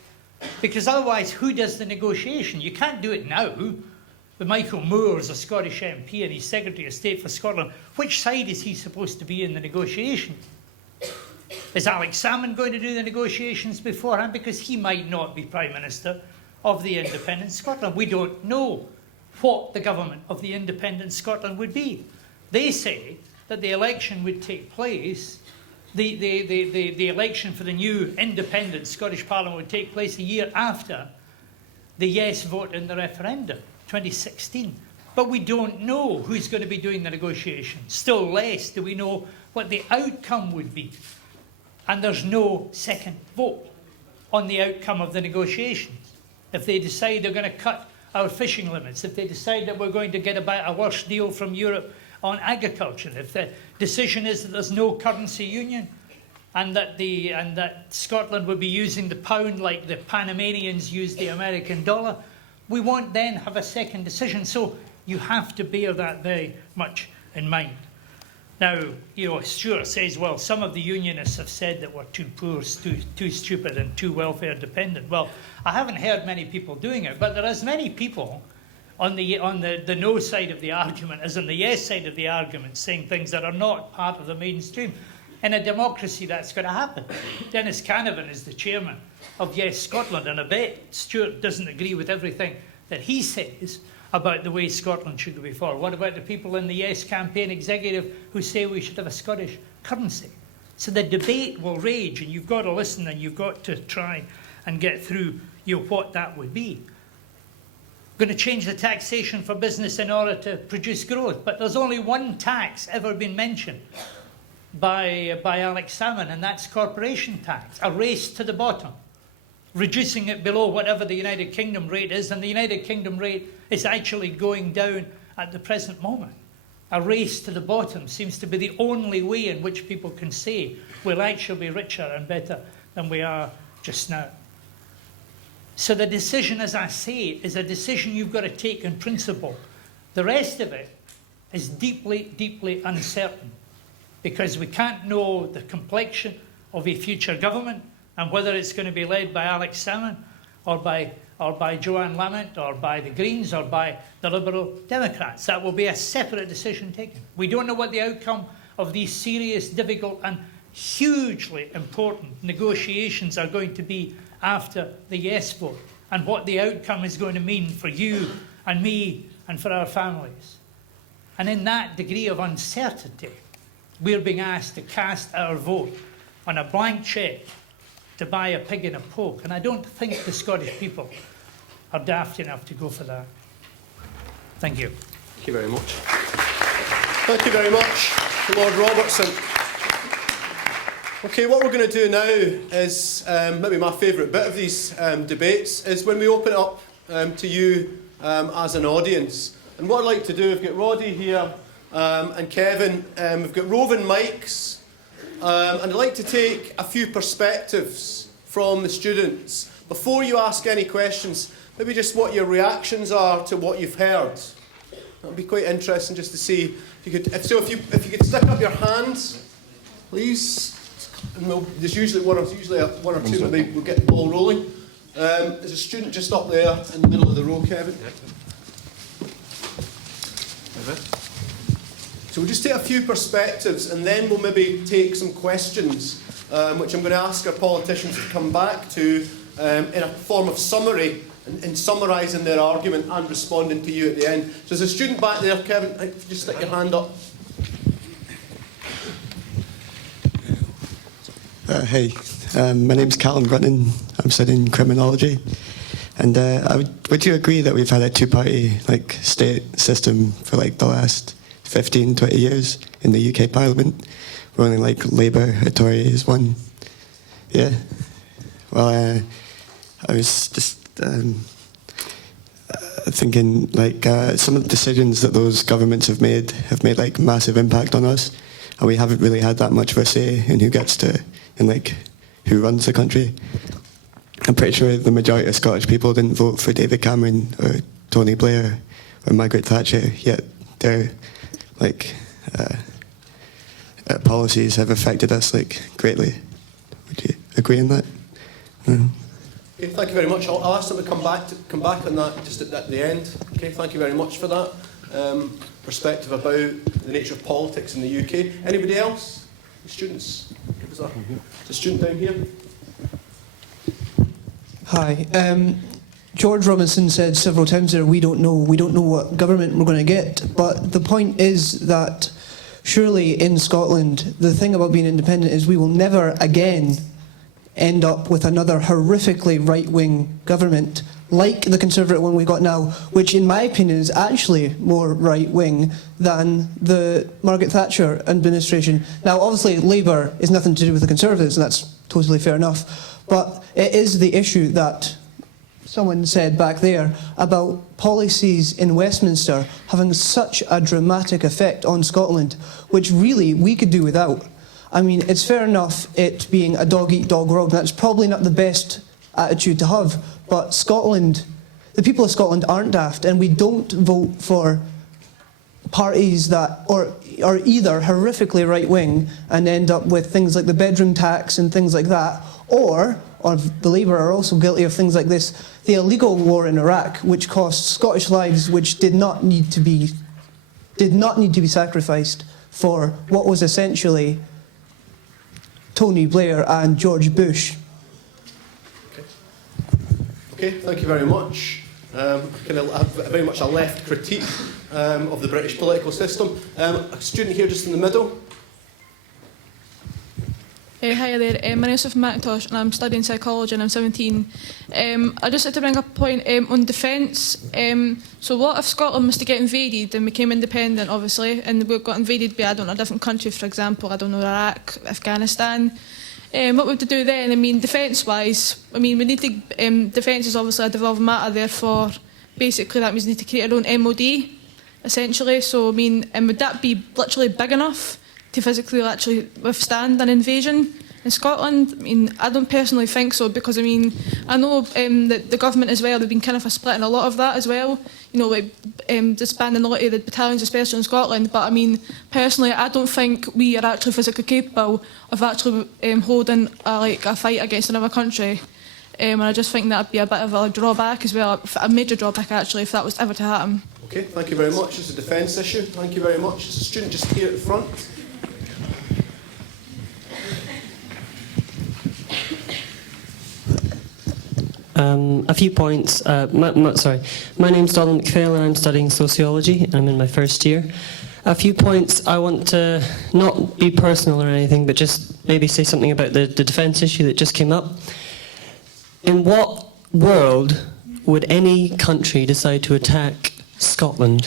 Because otherwise, who does the negotiation? You can't do it now. But Michael Moore is a Scottish MP and he's Secretary of State for Scotland. Which side is he supposed to be in the negotiation? Is Alex Salmond going to do the negotiations beforehand? Because he might not be Prime Minister of the independent Scotland. We don't know what the government of the independent Scotland would be. They say that the election would take place, the election for the new independent Scottish Parliament would take place a year after the yes vote in the referendum, 2016. But we don't know who's going to be doing the negotiations. Still less do we know what the outcome would be. And there's no second vote on the outcome of the negotiations. If they decide they're going to cut our fishing limits, if they decide that we're going to get about a worse deal from Europe on agriculture, if the decision is that there's no currency union and that Scotland will be using the pound like the Panamanians use the American dollar, we won't then have a second decision. So you have to bear that very much in mind. Now, Stuart says, well, some of the unionists have said that we're too poor, too stupid and too welfare dependent. Well, I haven't heard many people doing it, but there are as many people on the no side of the argument as on the yes side of the argument saying things that are not part of the mainstream. In a democracy, that's going to happen. Dennis Canavan is the chairman of Yes Scotland, and I bet Stuart doesn't agree with everything that he says about the way Scotland should go forward. What about the people in the Yes campaign executive who say we should have a Scottish currency? So the debate will rage, and you've got to listen and you've got to try and get through what that would be. Going to change the taxation for business in order to produce growth, but there's only one tax ever been mentioned by Alex Salmond, and that's corporation tax, a race to the bottom, reducing it below whatever the United Kingdom rate is, and the United Kingdom rate is actually going down at the present moment. A race to the bottom seems to be the only way in which people can say we'll actually be richer and better than we are just now. So the decision, as I say, is a decision you've got to take in principle. The rest of it is deeply, deeply uncertain, because we can't know the complexion of a future government and whether it's going to be led by Alex Salmond or by or by Joanne Lamont, or by the Greens, or by the Liberal Democrats. That will be a separate decision taken. We don't know what the outcome of these serious, difficult and hugely important negotiations are going to be after the yes vote, and what the outcome is going to mean for you and me and for our families. And in that degree of uncertainty, we're being asked to cast our vote on a blank cheque to buy a pig in a poke. And I don't think the Scottish people are daft enough to go for that. Thank you. Thank you very much. Thank you very much to Lord Robertson. Okay, what we're going to do now is, maybe my favourite bit of these debates, is when we open it up to you as an audience. And what I'd like to do, we've got Roddy here and Kevin, we've got roving mics, and I'd like to take a few perspectives from the students. Before you ask any questions, maybe just what your reactions are to what you've heard. That would be quite interesting just to see if you could, if you could stick up your hands, please. And there's usually one or two, but we'll get the ball rolling. There's a student just up there in the middle of the row, Kevin. So we'll just take a few perspectives, and then we'll maybe take some questions, which I'm going to ask our politicians to come back to in a form of summary, in summarising their argument and responding to you at the end. So there's a student back there, Kevin. Just stick your hand up. Hey, my name's Callum Brunton. I'm studying criminology, and would you agree that we've had a two-party state system for the last 15, 20 years in the UK Parliament? We're only Labour or Tory is one. Yeah. Well, I was just thinking some of the decisions that those governments have made massive impact on us, and we haven't really had that much of a say in who gets to. And who runs the country. I'm pretty sure the majority of Scottish people didn't vote for David Cameron or Tony Blair or Margaret Thatcher, yet their policies have affected us greatly. Would you agree on that? Okay, thank you very much. I'll ask them to come back on that just at the end. Okay, thank you very much for that perspective about the nature of politics in the UK. Anybody else? Students? Give us a student down here. Hi. George Robertson said several times there, we don't know what government we're going to get. But the point is that surely in Scotland, the thing about being independent is we will never again end up with another horrifically right-wing government like the Conservative one we got now, which in my opinion is actually more right-wing than the Margaret Thatcher administration. Now obviously Labour is nothing to do with the Conservatives, and that's totally fair enough, but it is the issue that someone said back there about policies in Westminster having such a dramatic effect on Scotland, which really we could do without. I mean, it's fair enough it being a dog-eat-dog world, and that's probably not the best attitude to have, but Scotland, the people of Scotland aren't daft, and we don't vote for parties that are either horrifically right-wing and end up with things like the bedroom tax and things like that, or the Labour are also guilty of things like this, the illegal war in Iraq, which cost Scottish lives which did not need to be sacrificed for what was essentially Tony Blair and George Bush. Okay, thank you very much. Very much a left critique of the British political system. A student here just in the middle. Hi there, my name is McNeish and I'm studying psychology and I'm 17. I just like to bring up a point on defence. So what if Scotland was to get invaded and became independent, obviously, and we got invaded by, a different country, for example, Iraq, Afghanistan. What would we do then? I mean, defence-wise, we need to, defence is obviously a devolved matter, therefore, basically that means we need to create our own MOD, essentially. So, would that be literally big enough to physically actually withstand an invasion in Scotland? I don't personally think so, because I know that the government as well, they've been kind of splitting a lot of that as well, disbanding a lot of the battalions, especially in Scotland, but personally I don't think we are actually physically capable of actually holding a fight against another country. and I just think that would be a bit of a drawback as well, a major drawback actually, if that was ever to happen. Okay, thank you very much. It's a defence issue. Thank you very much. There's a student just here at the front. A few points. My name's Donald McPhail and I'm studying sociology. I'm in my first year. A few points. I want to not be personal or anything, but just maybe say something about the defence issue that just came up. In what world would any country decide to attack Scotland?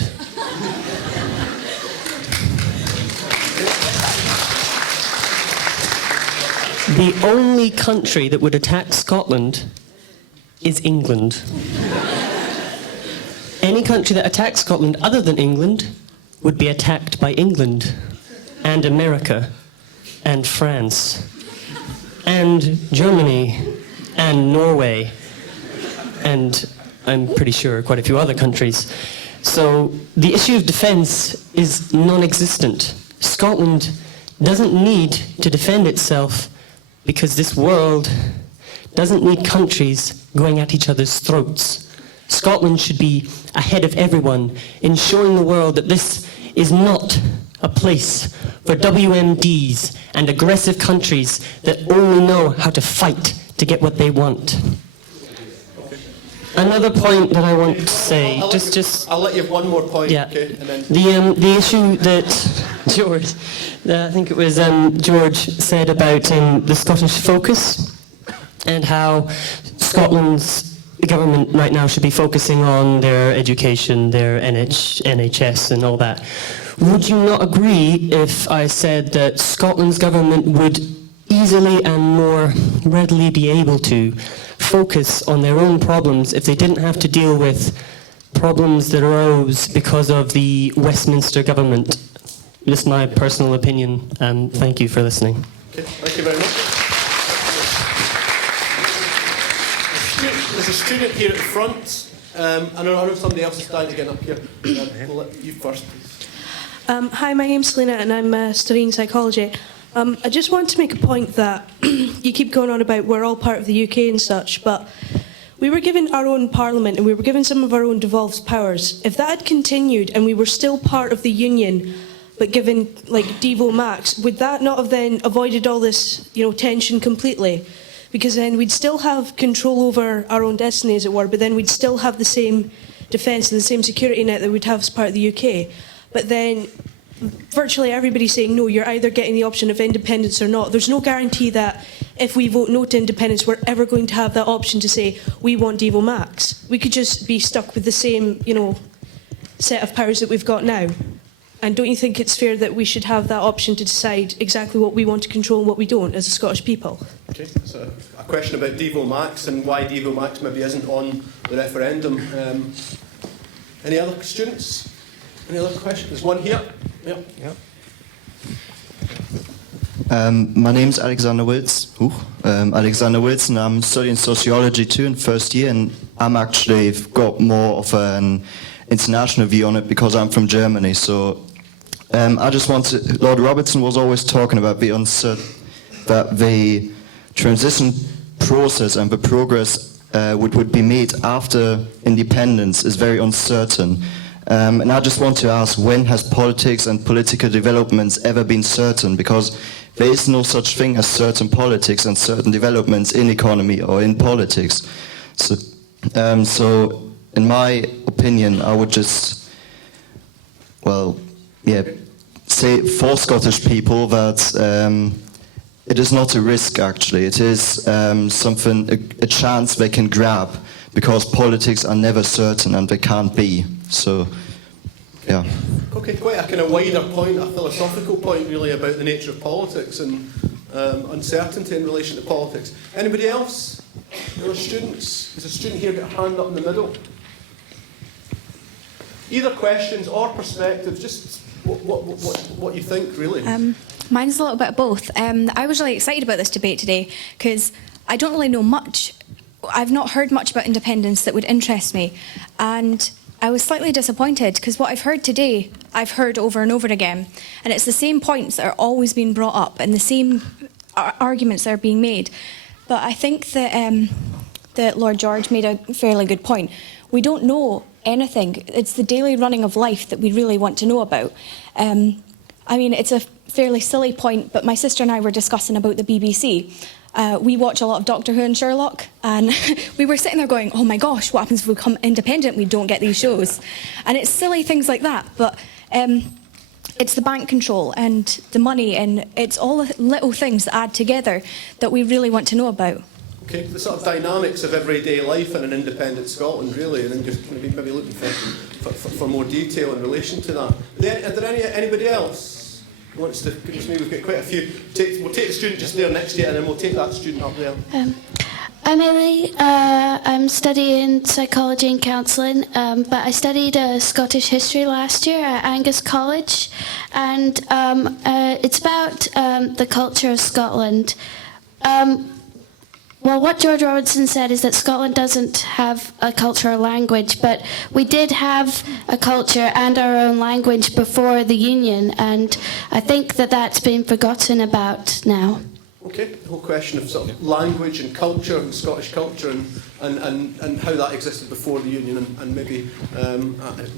The only country that would attack Scotland is England. Any country that attacks Scotland other than England would be attacked by England and America and France and Germany and Norway and I'm pretty sure quite a few other countries. So the issue of defence is non-existent. Scotland doesn't need to defend itself because this world doesn't need countries going at each other's throats. Scotland should be ahead of everyone in showing the world that this is not a place for WMDs and aggressive countries that only know how to fight to get what they want. Another point that I want to say, I'll let you have one more point. Yeah. Okay, and then The issue that George, I think it was George said about the Scottish focus and how Scotland's government right now should be focusing on their education, their NHS and all that. Would you not agree if I said that Scotland's government would easily and more readily be able to focus on their own problems if they didn't have to deal with problems that arose because of the Westminster government? Just my personal opinion, and thank you for listening. okay, thank you very much. There's a student here at the front. I know somebody else is dying to get up here. We'll let you first, please. Hi, my name's Selena and I'm studying psychology. I just want to make a point that you keep going on about we're all part of the UK and such, but we were given our own parliament and we were given some of our own devolved powers. If that had continued and we were still part of the union but given like Devo Max, would that not have then avoided all this, tension completely? Because then we'd still have control over our own destiny, as it were, but then we'd still have the same defence and the same security net that we'd have as part of the UK. But then virtually everybody's saying, no, you're either getting the option of independence or not. There's no guarantee that if we vote no to independence, we're ever going to have that option to say, we want Devo Max. We could just be stuck with the same, set of powers that we've got now. And don't you think it's fair that we should have that option to decide exactly what we want to control and what we don't as a Scottish people? Okay, so a question about Devo Max and why Devo Max maybe isn't on the referendum. Any other students? Any other questions? There's one here. Yep. My name's Alexander Wills. Alexander Wills, and I'm studying sociology too in first year, and I'm actually got more of an international view on it because I'm from Germany. So I just want to. Lord Robertson was always talking about that the transition process and the progress would be made after independence is very uncertain. And I just want to ask, when has politics and political developments ever been certain? Because there is no such thing as certain politics and certain developments in economy or in politics. So in my opinion, I would just, say for Scottish people that it is not a risk actually. It is something, a chance they can grab, because politics are never certain and they can't be. So, yeah. Okay, quite a kind of wider point, a philosophical point really about the nature of politics and uncertainty in relation to politics. Anybody else? Other students? There's a student here got a hand up in the middle. Either questions or perspectives, just what you think really. Mine's a little bit of both. I was really excited about this debate today because I don't really know much. I've not heard much about independence that would interest me, and I was slightly disappointed because what I've heard today, I've heard over and over again, and it's the same points that are always being brought up and the same arguments that are being made. But I think that that Lord George made a fairly good point. We don't know anything. It's the daily running of life that we really want to know about. I mean, it's a fairly silly point, but my sister and I were discussing about the BBC. We watch a lot of Doctor Who and Sherlock, and we were sitting there going, oh my gosh, what happens if we become independent? We don't get these shows. And it's silly things like that, but it's the bank control and the money, and it's all the little things that add together that we really want to know about. Okay, the sort of dynamics of everyday life in an independent Scotland, really, and then just maybe looking for more detail in relation to that. Are there anybody else who wants to? Goodness me, we've got quite a few. We'll take the student just there next to you, and then we'll take that student up there. I'm Ellie. I'm studying psychology and counselling, but I studied Scottish history last year at Angus College, and it's about the culture of Scotland. Well, what George Robertson said is that Scotland doesn't have a culture or language, but we did have a culture and our own language before the Union, and I think that that's been forgotten about now. Okay, the whole question of sort of language and culture, and Scottish culture, and how that existed before the Union, and maybe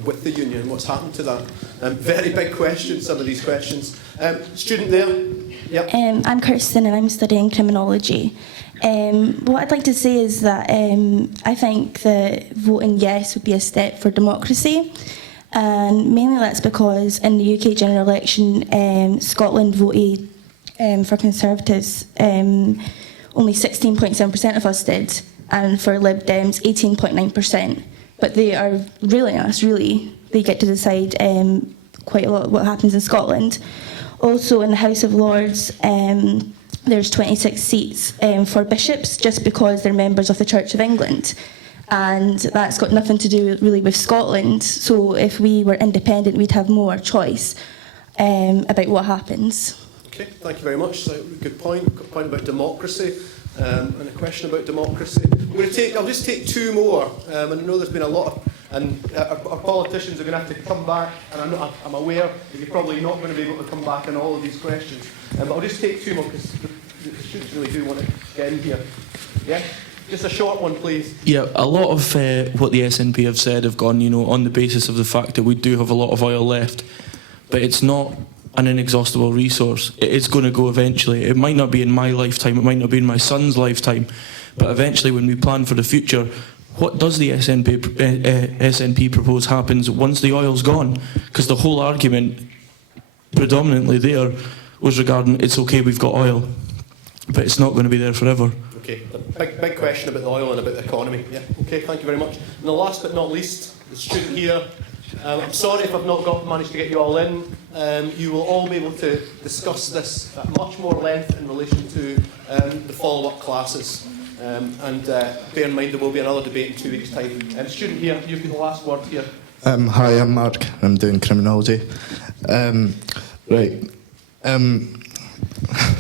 with the Union, what's happened to that. Very big question, some of these questions. Student there. Yep. I'm Kirsten and I'm studying criminology. What I'd like to say is that I think that voting yes would be a step for democracy, and mainly that's because in the UK general election, Scotland voted for Conservatives, only 16.7% of us did, and for Lib Dems 18.9%. But they are ruling us, really. They get to decide quite a lot what happens in Scotland. Also in the House of Lords, there's 26 seats for bishops just because they're members of the Church of England. And that's got nothing to do really with Scotland. So if we were independent, we'd have more choice about what happens. Okay, thank you very much. So, good point. Good point about democracy, and a question about democracy. I'll just take two more. And I know there's been a lot of, and our politicians are going to have to come back. And I'm aware that you're probably not going to be able to come back on all of these questions. But I'll just take two more because the students really do want to get in here. Yeah. Just a short one, please. Yeah, a lot of what the SNP have said have gone, on the basis of the fact that we do have a lot of oil left, but it's not an inexhaustible resource. It is going to go eventually. It might not be in my lifetime, it might not be in my son's lifetime, but eventually when we plan for the future, what does the SNP propose happens once the oil's gone? Because the whole argument predominantly there was regarding it's okay, we've got oil, but it's not going to be there forever. Okay, a big question about the oil and about the economy. Yeah. Okay, thank you very much. And the last but not least, the student here. I'm sorry if I've not managed to get you all in. You will all be able to discuss this at much more length in relation to the follow-up classes. And bear in mind there will be another debate in 2 weeks' time. Student here, you've got the last word here. Hi, I'm Mark. I'm doing criminology.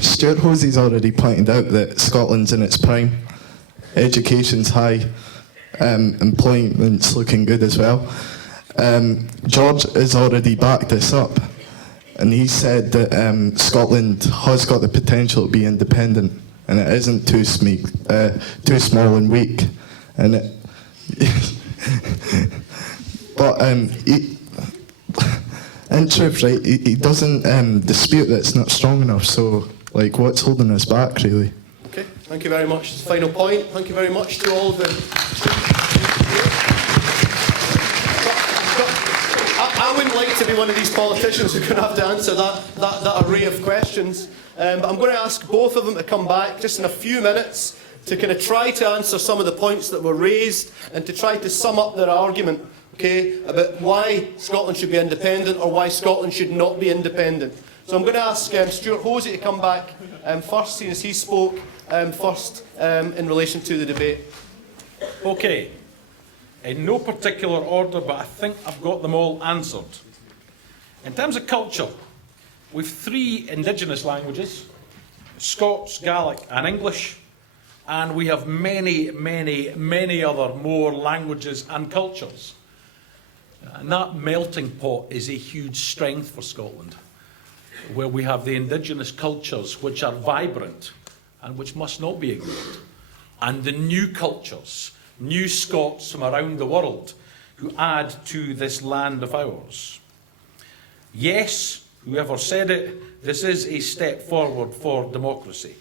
Stuart Hosie's already pointed out that Scotland's in its prime. Education's high. Employment's looking good as well. George has already backed this up, and he said that Scotland has got the potential to be independent, and it isn't too small and weak. And but in truth, right, he doesn't dispute that it's not strong enough. So, what's holding us back, really? Okay, thank you very much. Final point. Thank you very much to all of the. I wouldn't like to be one of these politicians who are going to have to answer that array of questions. But I'm going to ask both of them to come back just in a few minutes to kind of try to answer some of the points that were raised and to try to sum up their argument, okay, about why Scotland should be independent or why Scotland should not be independent. So I'm going to ask Stuart Hosie to come back first, seeing as he spoke first in relation to the debate. Okay. In no particular order, but I think I've got them all answered. In terms of culture, we've 3 indigenous languages, Scots, Gaelic and English, and we have many, many, many other more languages and cultures. And that melting pot is a huge strength for Scotland, where we have the indigenous cultures which are vibrant and which must not be ignored. and the new cultures, new Scots from around the world who add to this land of ours. Yes, whoever said it, this is a step forward for democracy.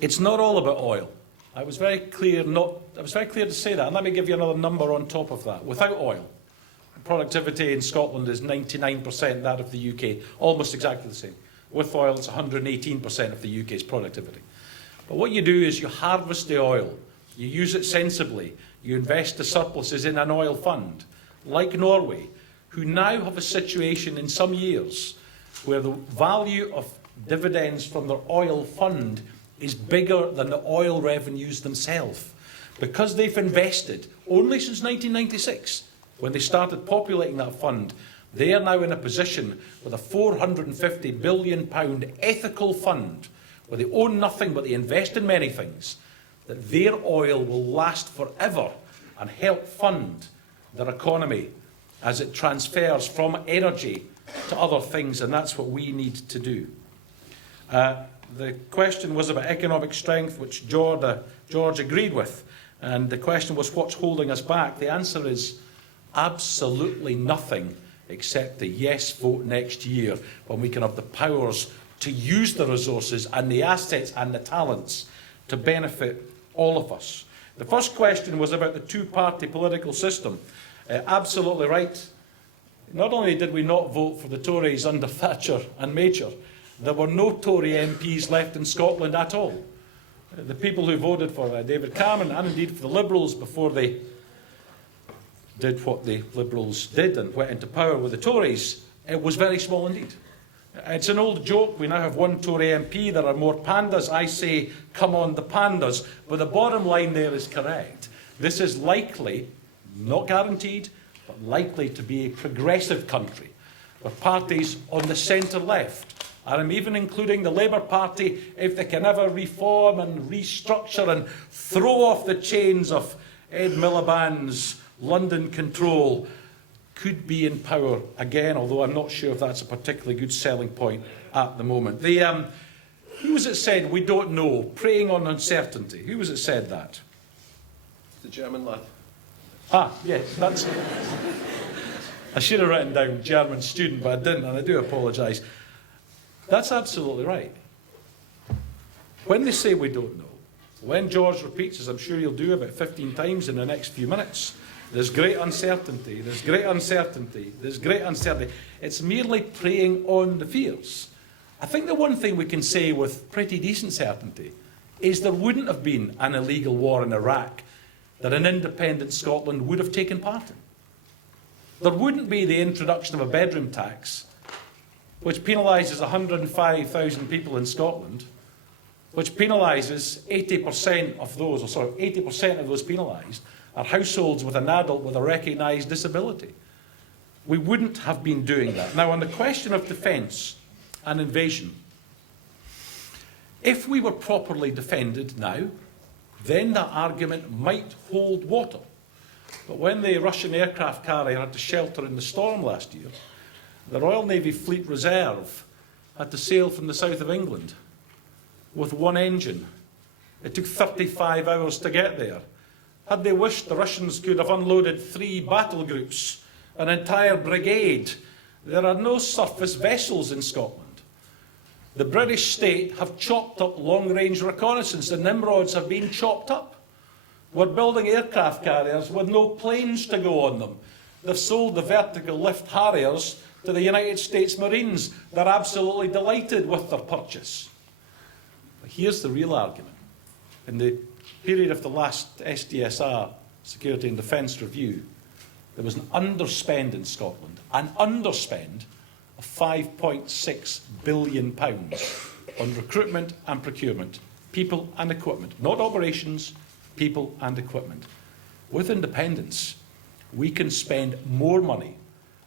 It's not all about oil. I was very clear to say that, and let me give you another number on top of that. Without oil, productivity in Scotland is 99% that of the UK, almost exactly the same. With oil, it's 118% of the UK's productivity. But what you do is you harvest the oil, you use it sensibly, you invest the surpluses in an oil fund, like Norway, who now have a situation in some years where the value of dividends from their oil fund is bigger than the oil revenues themselves, because they've invested only since 1996, when they started populating that fund. They are now in a position with a £450 billion ethical fund, where they own nothing but they invest in many things, that their oil will last forever and help fund their economy as it transfers from energy to other things, and that's what we need to do. The question was about economic strength, which George agreed with, and the question was what's holding us back. The answer is absolutely nothing, except the yes vote next year, when we can have the powers to use the resources and the assets and the talents to benefit all of us. The first question was about the two-party political system. Absolutely right. Not only did we not vote for the Tories under Thatcher and Major, there were no Tory MPs left in Scotland at all. The people who voted for David Cameron, and indeed for the Liberals before they did what the Liberals did and went into power with the Tories, it was very small indeed. It's an old joke. We now have one Tory MP. There are more pandas. I say, come on the pandas. But the bottom line there is correct. This is likely, not guaranteed, but likely to be a progressive country, with parties on the centre-left. And I'm even including the Labour Party, if they can ever reform and restructure and throw off the chains of Ed Miliband's London control, could be in power again, although I'm not sure if that's a particularly good selling point at the moment. Who was it said, we don't know, preying on uncertainty? Who was it said that? The German lad. Ah, yes, that's it. I should have written down German student, but I didn't, and I do apologise. That's absolutely right. When they say we don't know, when George repeats, as I'm sure he'll do about 15 times in the next few minutes, there's great uncertainty, there's great uncertainty, there's great uncertainty. It's merely preying on the fears. I think the one thing we can say with pretty decent certainty is there wouldn't have been an illegal war in Iraq that an independent Scotland would have taken part in. There wouldn't be the introduction of a bedroom tax, which penalises 105,000 people in Scotland, which penalises 80% of those, 80% of those penalised are households with an adult with a recognised disability. We wouldn't have been doing that. Now, on the question of defence and invasion, if we were properly defended now, then that argument might hold water. But when the Russian aircraft carrier had to shelter in the storm last year, the Royal Navy Fleet Reserve had to sail from the south of England with one engine. It took 35 hours to get there. Had they wished, the Russians could have unloaded 3 battle groups, an entire brigade. There are no surface vessels in Scotland. The British state have chopped up long-range reconnaissance. The Nimrods have been chopped up. We're building aircraft carriers with no planes to go on them. They've sold the vertical lift Harriers to the United States Marines. They're absolutely delighted with their purchase. But here's the real argument. In the period of the last SDSR, Security and Defence Review, there was an underspend in Scotland, an underspend of £5.6 billion on recruitment and procurement, people and equipment, not operations, people and equipment. With independence, we can spend more money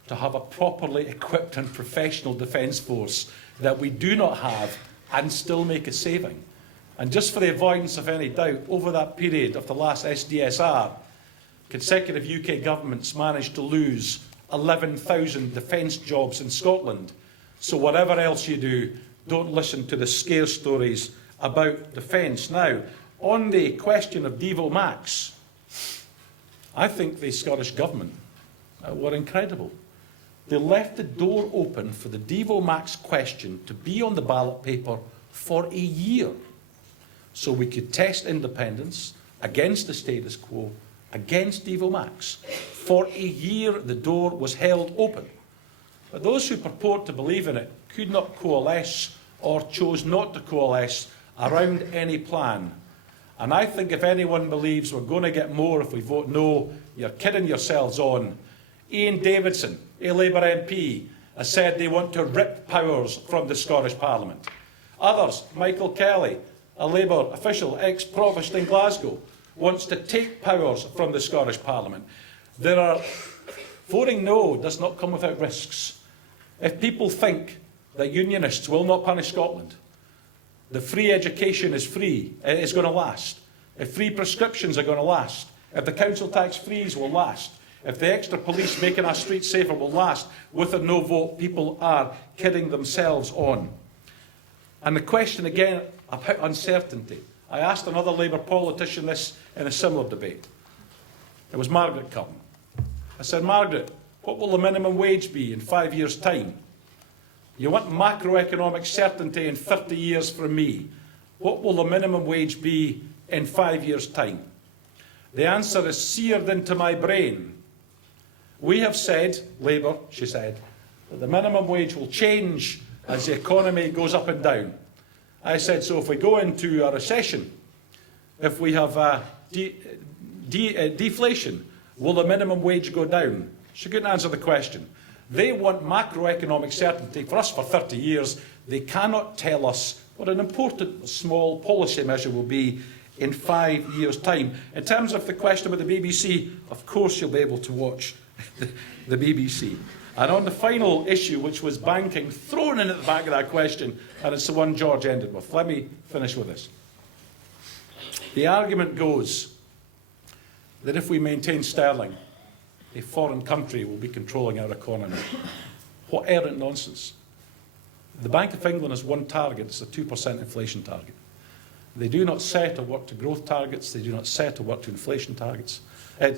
to have a properly equipped and professional defence force that we do not have and still make a saving. And just for the avoidance of any doubt, over that period of the last SDSR, consecutive UK governments managed to lose 11,000 defence jobs in Scotland. So whatever else you do, don't listen to the scare stories about defence. Now, on the question of Devo Max, I think the Scottish Government were incredible. They left the door open for the Devo Max question to be on the ballot paper for a year, so we could test independence against the status quo, against Devo Max. For a year, the door was held open. But those who purport to believe in it could not coalesce or chose not to coalesce around any plan. And I think if anyone believes we're going to get more if we vote no, you're kidding yourselves on. Ian Davidson, a Labour MP, has said they want to rip powers from the Scottish Parliament. Others, Michael Kelly, a Labour official, ex-provost in Glasgow, wants to take powers from the Scottish Parliament. Voting no does not come without risks. If people think that unionists will not punish Scotland, the free education is going to last, if free prescriptions are going to last, if the council tax freeze will last, if the extra police making our streets safer will last, with or no vote, people are kidding themselves on. And the question again about uncertainty. I asked another Labour politician this in a similar debate. It was Margaret Curtin. I said, Margaret, what will the minimum wage be in 5 years' time? You want macroeconomic certainty in 30 years from me. What will the minimum wage be in 5 years' time? The answer is seared into my brain. We have said, Labour, she said, that the minimum wage will change as the economy goes up and down. I said, so if we go into a recession, if we have deflation, will the minimum wage go down? She couldn't answer the question. They want macroeconomic certainty for us for 30 years. They cannot tell us what an important small policy measure will be in 5 years' time. In terms of the question about the BBC, of course you'll be able to watch the BBC. And on the final issue, which was banking, thrown in at the back of that question, and it's the one George ended with. Let me finish with this. The argument goes that if we maintain sterling, a foreign country will be controlling our economy. What errant nonsense. The Bank of England has one target, it's a 2% inflation target. They do not set or work to growth targets, they do not set or work to inflation targets, to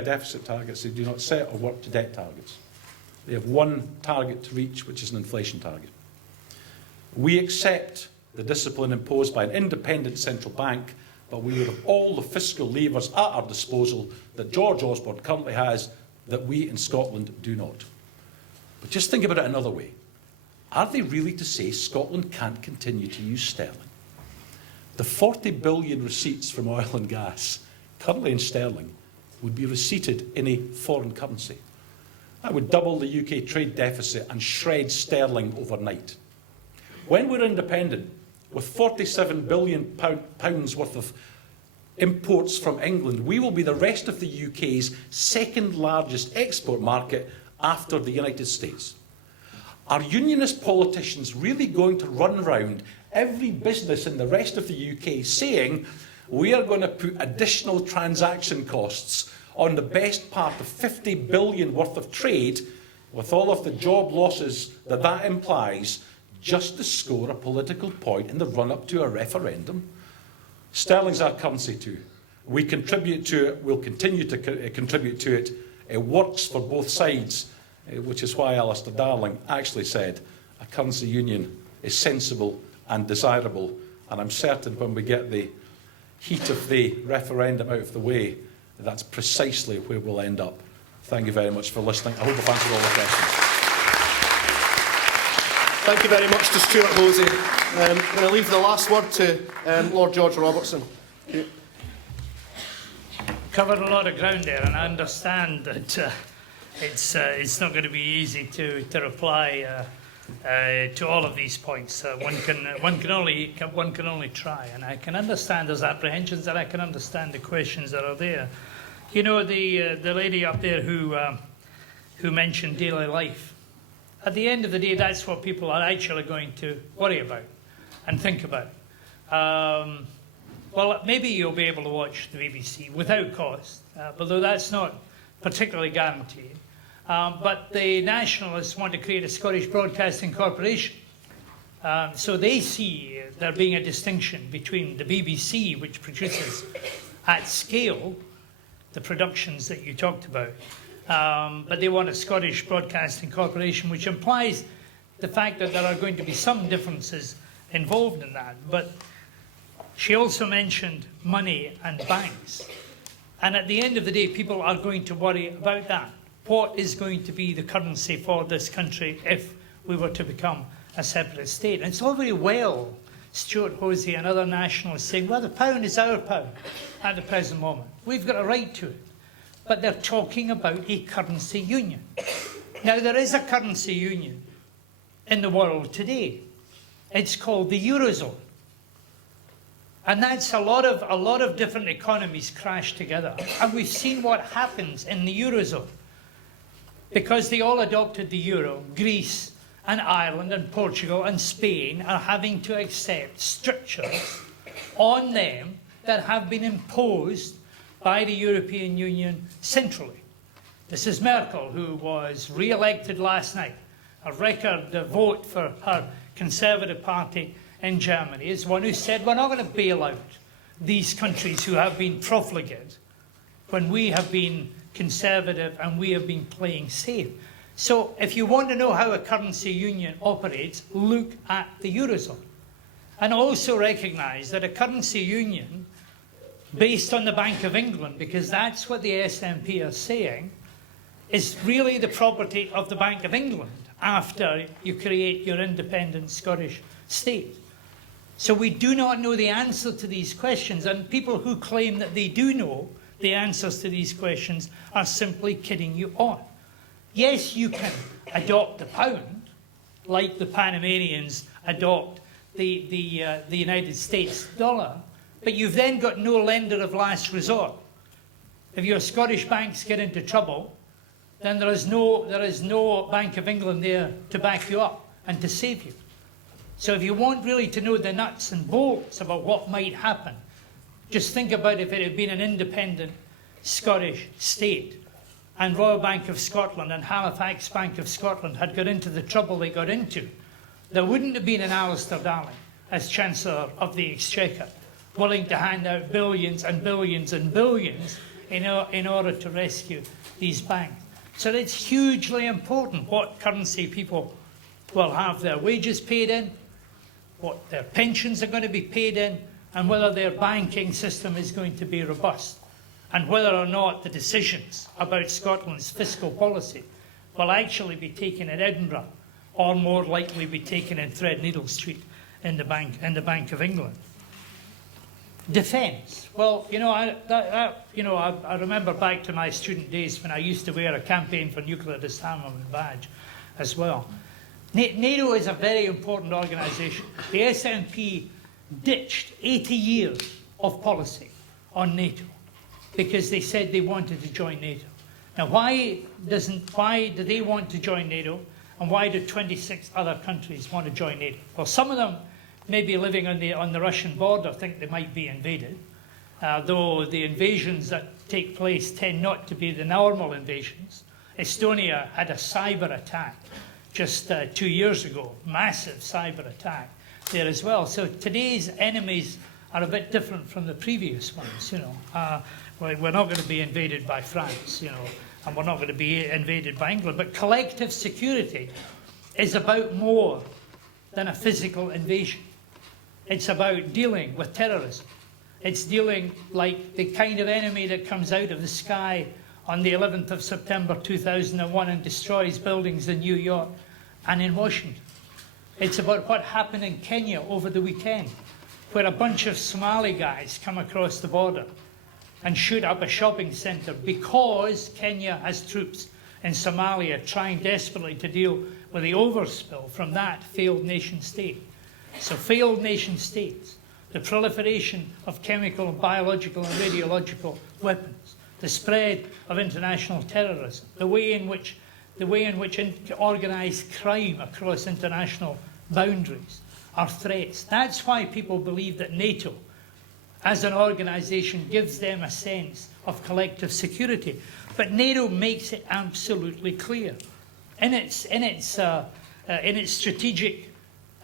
deficit targets, they do not set or work to debt targets. They have one target to reach, which is an inflation target. We accept the discipline imposed by an independent central bank, but we would have all the fiscal levers at our disposal that George Osborne currently has that we in Scotland do not. But just think about it another way. Are they really to say Scotland can't continue to use sterling? The 40 billion receipts from oil and gas, currently in sterling, would be receipted in a foreign currency. That would double the UK trade deficit and shred sterling overnight. When we're independent, with 47 billion pounds worth of imports from England, we will be the rest of the UK's second largest export market after the United States. Are unionist politicians really going to run round every business in the rest of the UK saying we are going to put additional transaction costs on the best part of 50 billion worth of trade, with all of the job losses that that implies, just to score a political point in the run-up to a referendum? Sterling's our currency too. We contribute to it, we'll continue to contribute to it. It works for both sides, which is why Alistair Darling actually said a currency union is sensible and desirable, and I'm certain when we get the heat of the referendum out of the way, that's precisely where we'll end up. Thank you very much for listening. I hope I've answered all the questions. Thank you very much to Stuart Hosie. I'm going to leave the last word to Lord George Robertson. Covered a lot of ground there, and I understand that it's not going to be easy to reply to all of these points. One can only try, and I can understand those apprehensions, and I can understand the questions that are there. You know, the lady up there who mentioned daily life. At the end of the day, that's what people are actually going to worry about and think about. Well, maybe you'll be able to watch the BBC without cost, although that's not particularly guaranteed. But the nationalists want to create a Scottish Broadcasting Corporation. So they see there being a distinction between the BBC, which produces at scale the productions that you talked about, but they want a Scottish Broadcasting Corporation, which implies the fact that there are going to be some differences involved in that. But she also mentioned money and banks. And at the end of the day, people are going to worry about that. What is going to be the currency for this country if we were to become a separate state? And it's all very well Stuart, Hosie and other nationalists saying, well, the pound is our pound at the present moment. We've got a right to it. But they're talking about a currency union. Now, there is a currency union in the world today. It's called the Eurozone. And that's a lot of different economies crash together. And we've seen what happens in the Eurozone. Because they all adopted the euro, Greece and Ireland and Portugal and Spain are having to accept strictures on them that have been imposed by the European Union centrally. Mrs. Merkel, who was re-elected last night, a record vote for her Conservative Party in Germany, is one who said, we're not going to bail out these countries who have been profligate when we have been conservative and we have been playing safe. So if you want to know how a currency union operates, look at the Eurozone. And also recognise that a currency union based on the Bank of England, because that's what the SNP are saying, is really the property of the Bank of England after you create your independent Scottish state. So we do not know the answer to these questions, and people who claim that they do know the answers to these questions are simply kidding you on. Yes, you can adopt the pound, like the Panamanians adopt the United States dollar, but you've then got no lender of last resort. If your Scottish banks get into trouble, then there is no Bank of England there to back you up and to save you. So if you want really to know the nuts and bolts about what might happen, just think about if it had been an independent Scottish state and Royal Bank of Scotland and Halifax Bank of Scotland had got into the trouble they got into, there wouldn't have been an Alistair Darling as Chancellor of the Exchequer willing to hand out billions and billions and billions in order to rescue these banks. So it's hugely important what currency people will have their wages paid in, what their pensions are going to be paid in, and whether their banking system is going to be robust, and whether or not the decisions about Scotland's fiscal policy will actually be taken in Edinburgh, or more likely be taken in Threadneedle Street in the Bank of England. Defence. Well, I remember back to my student days when I used to wear a Campaign for Nuclear Disarmament badge as well. NATO is a very important organisation. The SNP ditched 80 years of policy on NATO because they said they wanted to join NATO. Now, why do they want to join NATO, and why do 26 other countries want to join NATO? Well, some of them, maybe living on the Russian border, think they might be invaded, though the invasions that take place tend not to be the normal invasions. Estonia had a cyber attack just 2 years ago, massive cyber attack there as well. So today's enemies are a bit different from the previous ones. We're not going to be invaded by France, and we're not going to be invaded by England. But collective security is about more than a physical invasion. It's about dealing with terrorism. It's dealing like the kind of enemy that comes out of the sky on the 11th of September 2001 and destroys buildings in New York and in Washington. It's about what happened in Kenya over the weekend, where a bunch of Somali guys come across the border and shoot up a shopping centre because Kenya has troops in Somalia trying desperately to deal with the overspill from that failed nation state. So failed nation states, the proliferation of chemical, biological and radiological weapons, the spread of international terrorism, the way in which organised crime across international boundaries are threats. That's why people believe that NATO, as an organisation, gives them a sense of collective security. But NATO makes it absolutely clear in its strategic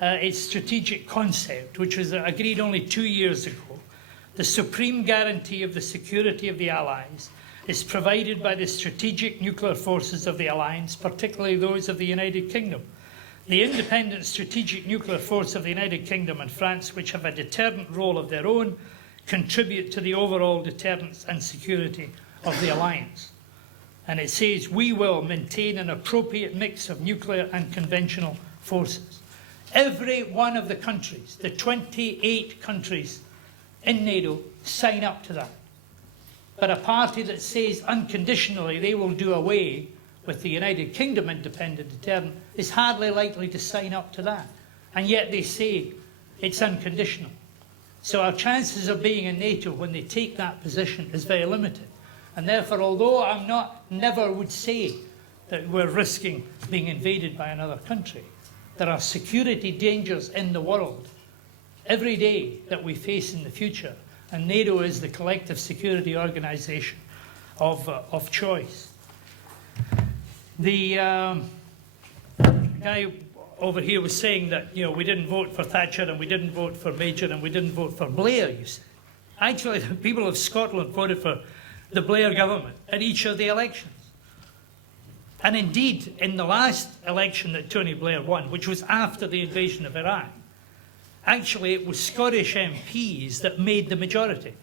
its strategic concept, which was agreed only 2 years ago, the supreme guarantee of the security of the Allies is provided by the strategic nuclear forces of the Alliance, particularly those of the United Kingdom. The independent strategic nuclear force of the United Kingdom and France, which have a deterrent role of their own, contribute to the overall deterrence and security of the Alliance. And it says, we will maintain an appropriate mix of nuclear and conventional forces. Every one of the countries, the 28 countries in NATO, sign up to that. But a party that says unconditionally they will do away with the United Kingdom independent deterrent is hardly likely to sign up to that. And yet they say it's unconditional. So our chances of being in NATO when they take that position is very limited. And therefore, although never would say that we're risking being invaded by another country, there are security dangers in the world every day that we face in the future. And NATO is the collective security organisation of choice. The guy over here was saying that, you know, we didn't vote for Thatcher and we didn't vote for Major and we didn't vote for Blair, you said. Actually, the people of Scotland voted for the Blair government at each of the elections. And indeed, in the last election that Tony Blair won, which was after the invasion of Iraq, actually it was Scottish MPs that made the majority.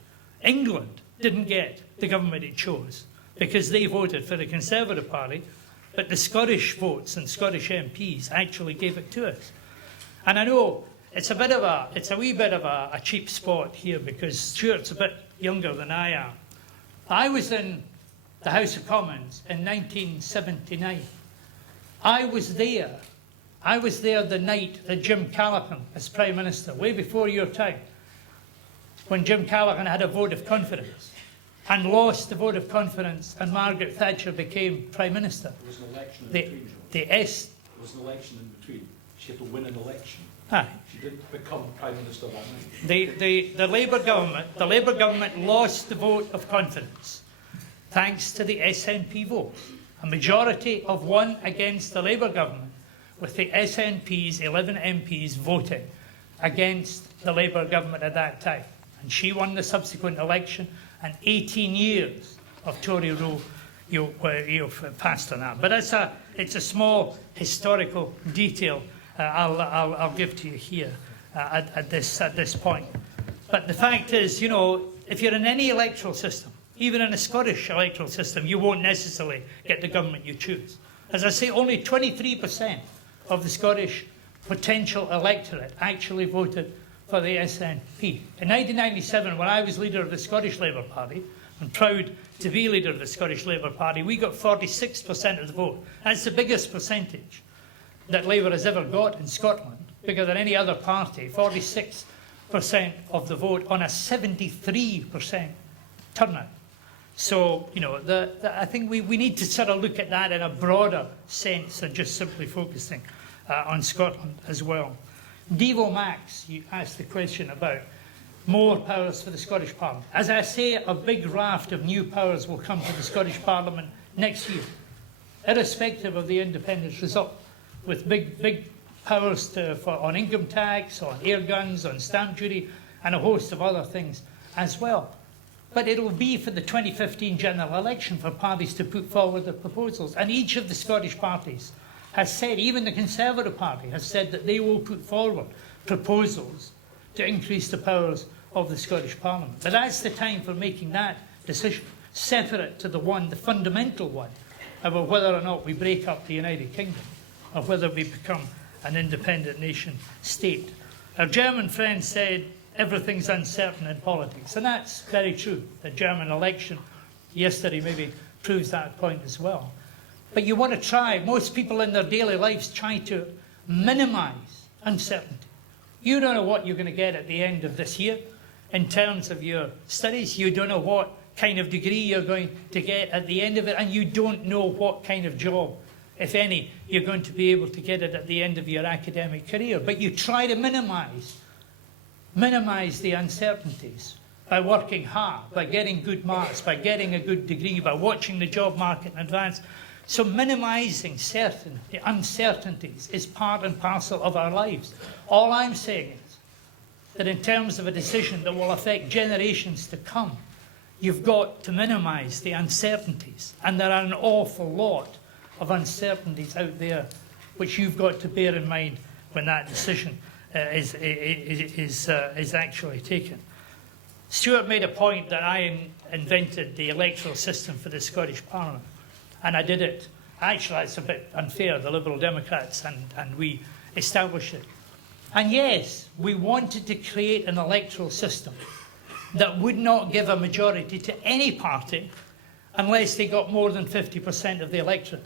England didn't get the government it chose because they voted for the Conservative Party, but the Scottish votes and Scottish MPs actually gave it to us. And I know it's a wee bit of a cheap spot here because Stuart's a bit younger than I am. I was in the House of Commons in 1979. I was there the night that Jim Callaghan was Prime Minister, way before your time, when Jim Callaghan had a vote of confidence and lost the vote of confidence and Margaret Thatcher became Prime Minister. There was an election in between, There was an election in between. She had to win an election. Aye. She didn't become Prime Minister that night. The Labour government lost the vote of confidence thanks to the SNP vote. A majority of 1 against the Labour government, with the SNP's 11 MPs voting against the Labour government at that time. And she won the subsequent election, and 18 years of Tory rule you've passed on that. But it's a small historical detail I'll give to you here at this point. But the fact is, you know, if you're in any electoral system, even in a Scottish electoral system, you won't necessarily get the government you choose. As I say, only 23% of the Scottish potential electorate actually voted for the SNP. In 1997, when I was leader of the Scottish Labour Party, and proud to be leader of the Scottish Labour Party, we got 46% of the vote. That's the biggest percentage that Labour has ever got in Scotland, bigger than any other party, 46% of the vote on a 73% turnout. So, you know, I think we need to sort of look at that in a broader sense than just simply focusing on Scotland as well. Devo Max, you asked the question about more powers for the Scottish Parliament. As I say, a big raft of new powers will come to the Scottish Parliament next year, irrespective of the independence result, with big powers on income tax, on air guns, on stamp duty, and a host of other things as well. But it will be for the 2015 general election for parties to put forward their proposals. And each of the Scottish parties has said, even the Conservative Party has said, that they will put forward proposals to increase the powers of the Scottish Parliament. But that's the time for making that decision, separate to the fundamental one, about whether or not we break up the United Kingdom or whether we become an independent nation state. Our German friend said, everything's uncertain in politics. And that's very true. The German election yesterday maybe proves that point as well. But you want to try, most people in their daily lives try to minimise uncertainty. You don't know what you're going to get at the end of this year in terms of your studies. You don't know what kind of degree you're going to get at the end of it, and you don't know what kind of job, if any, you're going to be able to get it at the end of your academic career. But you try to minimise the uncertainties by working hard, by getting good marks, by getting a good degree, by watching the job market in advance, So minimising uncertainties is part and parcel of our lives. All I'm saying is that in terms of a decision that will affect generations to come, you've got to minimise the uncertainties. And there are an awful lot of uncertainties out there which you've got to bear in mind when that decision is actually taken. Stuart made a point that I invented the electoral system for the Scottish Parliament. And I did it. Actually, it's a bit unfair, the Liberal Democrats and we established it. And yes, we wanted to create an electoral system that would not give a majority to any party unless they got more than 50% of the electorate.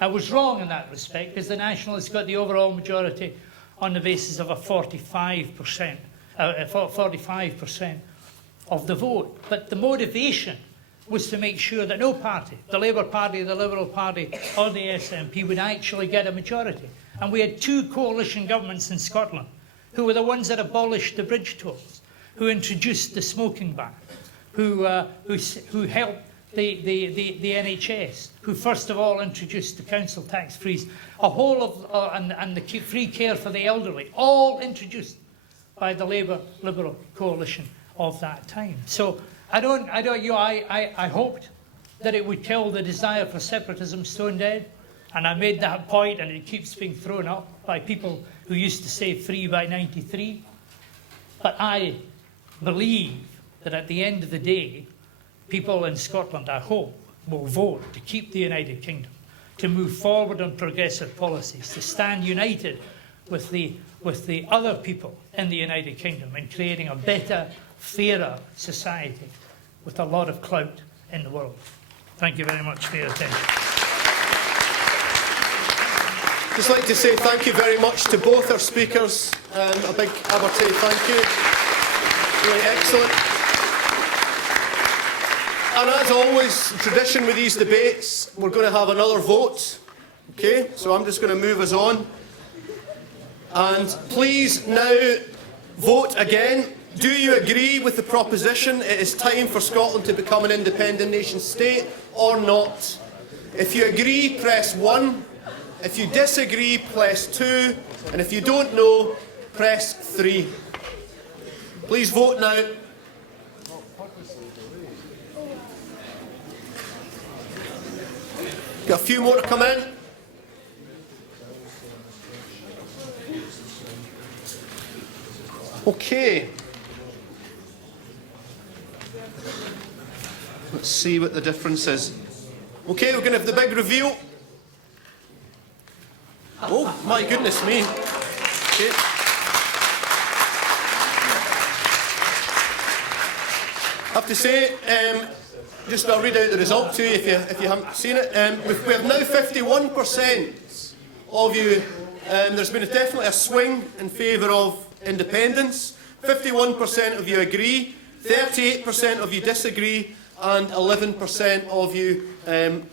I was wrong in that respect, because the Nationalists got the overall majority on the basis of a 45% of the vote. But the motivation was to make sure that no party, the Labour Party, the Liberal Party or the SNP, would actually get a majority. And we had two coalition governments in Scotland who were the ones that abolished the bridge tolls, who introduced the smoking ban, who helped the NHS, who first of all introduced the council tax freeze, and the free care for the elderly, all introduced by the Labour-Liberal coalition of that time. So I hoped that it would kill the desire for separatism stone dead, and I made that point, and it keeps being thrown up by people who used to say free by 93. But I believe that at the end of the day, people in Scotland, I hope, will vote to keep the United Kingdom, to move forward on progressive policies, to stand united with the other people in the United Kingdom in creating a better, fairer society with a lot of clout in the world. Thank you very much for your attention. Just like to say thank you very much to both our speakers. A big Abertay thank you. Really excellent. And as always, tradition with these debates, we're going to have another vote. Okay, so I'm just going to move us on. And please now vote again. Do you agree with the proposition it is time for Scotland to become an independent nation state or not? If you agree, press 1. If you disagree, press 2. And if you don't know, press 3. Please vote now. Got a few more to come in. Okay. Let's see what the difference is. Okay, we're going to have the big reveal. Oh, my goodness me. Okay. I have to say, just I'll read out the result to you if you haven't seen it. We have now 51% of you. There's been definitely a swing in favour of independence. 51% of you agree, 38% of you disagree, and 11% of you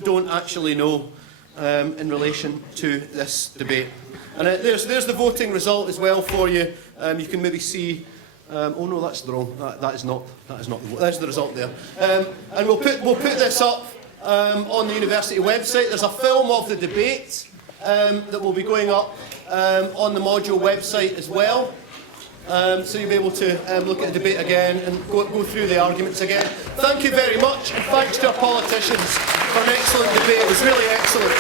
don't actually know in relation to this debate. And there's the voting result as well for you. You can maybe see. Oh no, that's the wrong. That is not the vote. There's the result there. And we'll put this up on the university website. There's a film of the debate that will be going up on the module website as well. So you'll be able to look at the debate again and go through the arguments again. Thank you very much, and thanks to our politicians for an excellent debate. It was really excellent.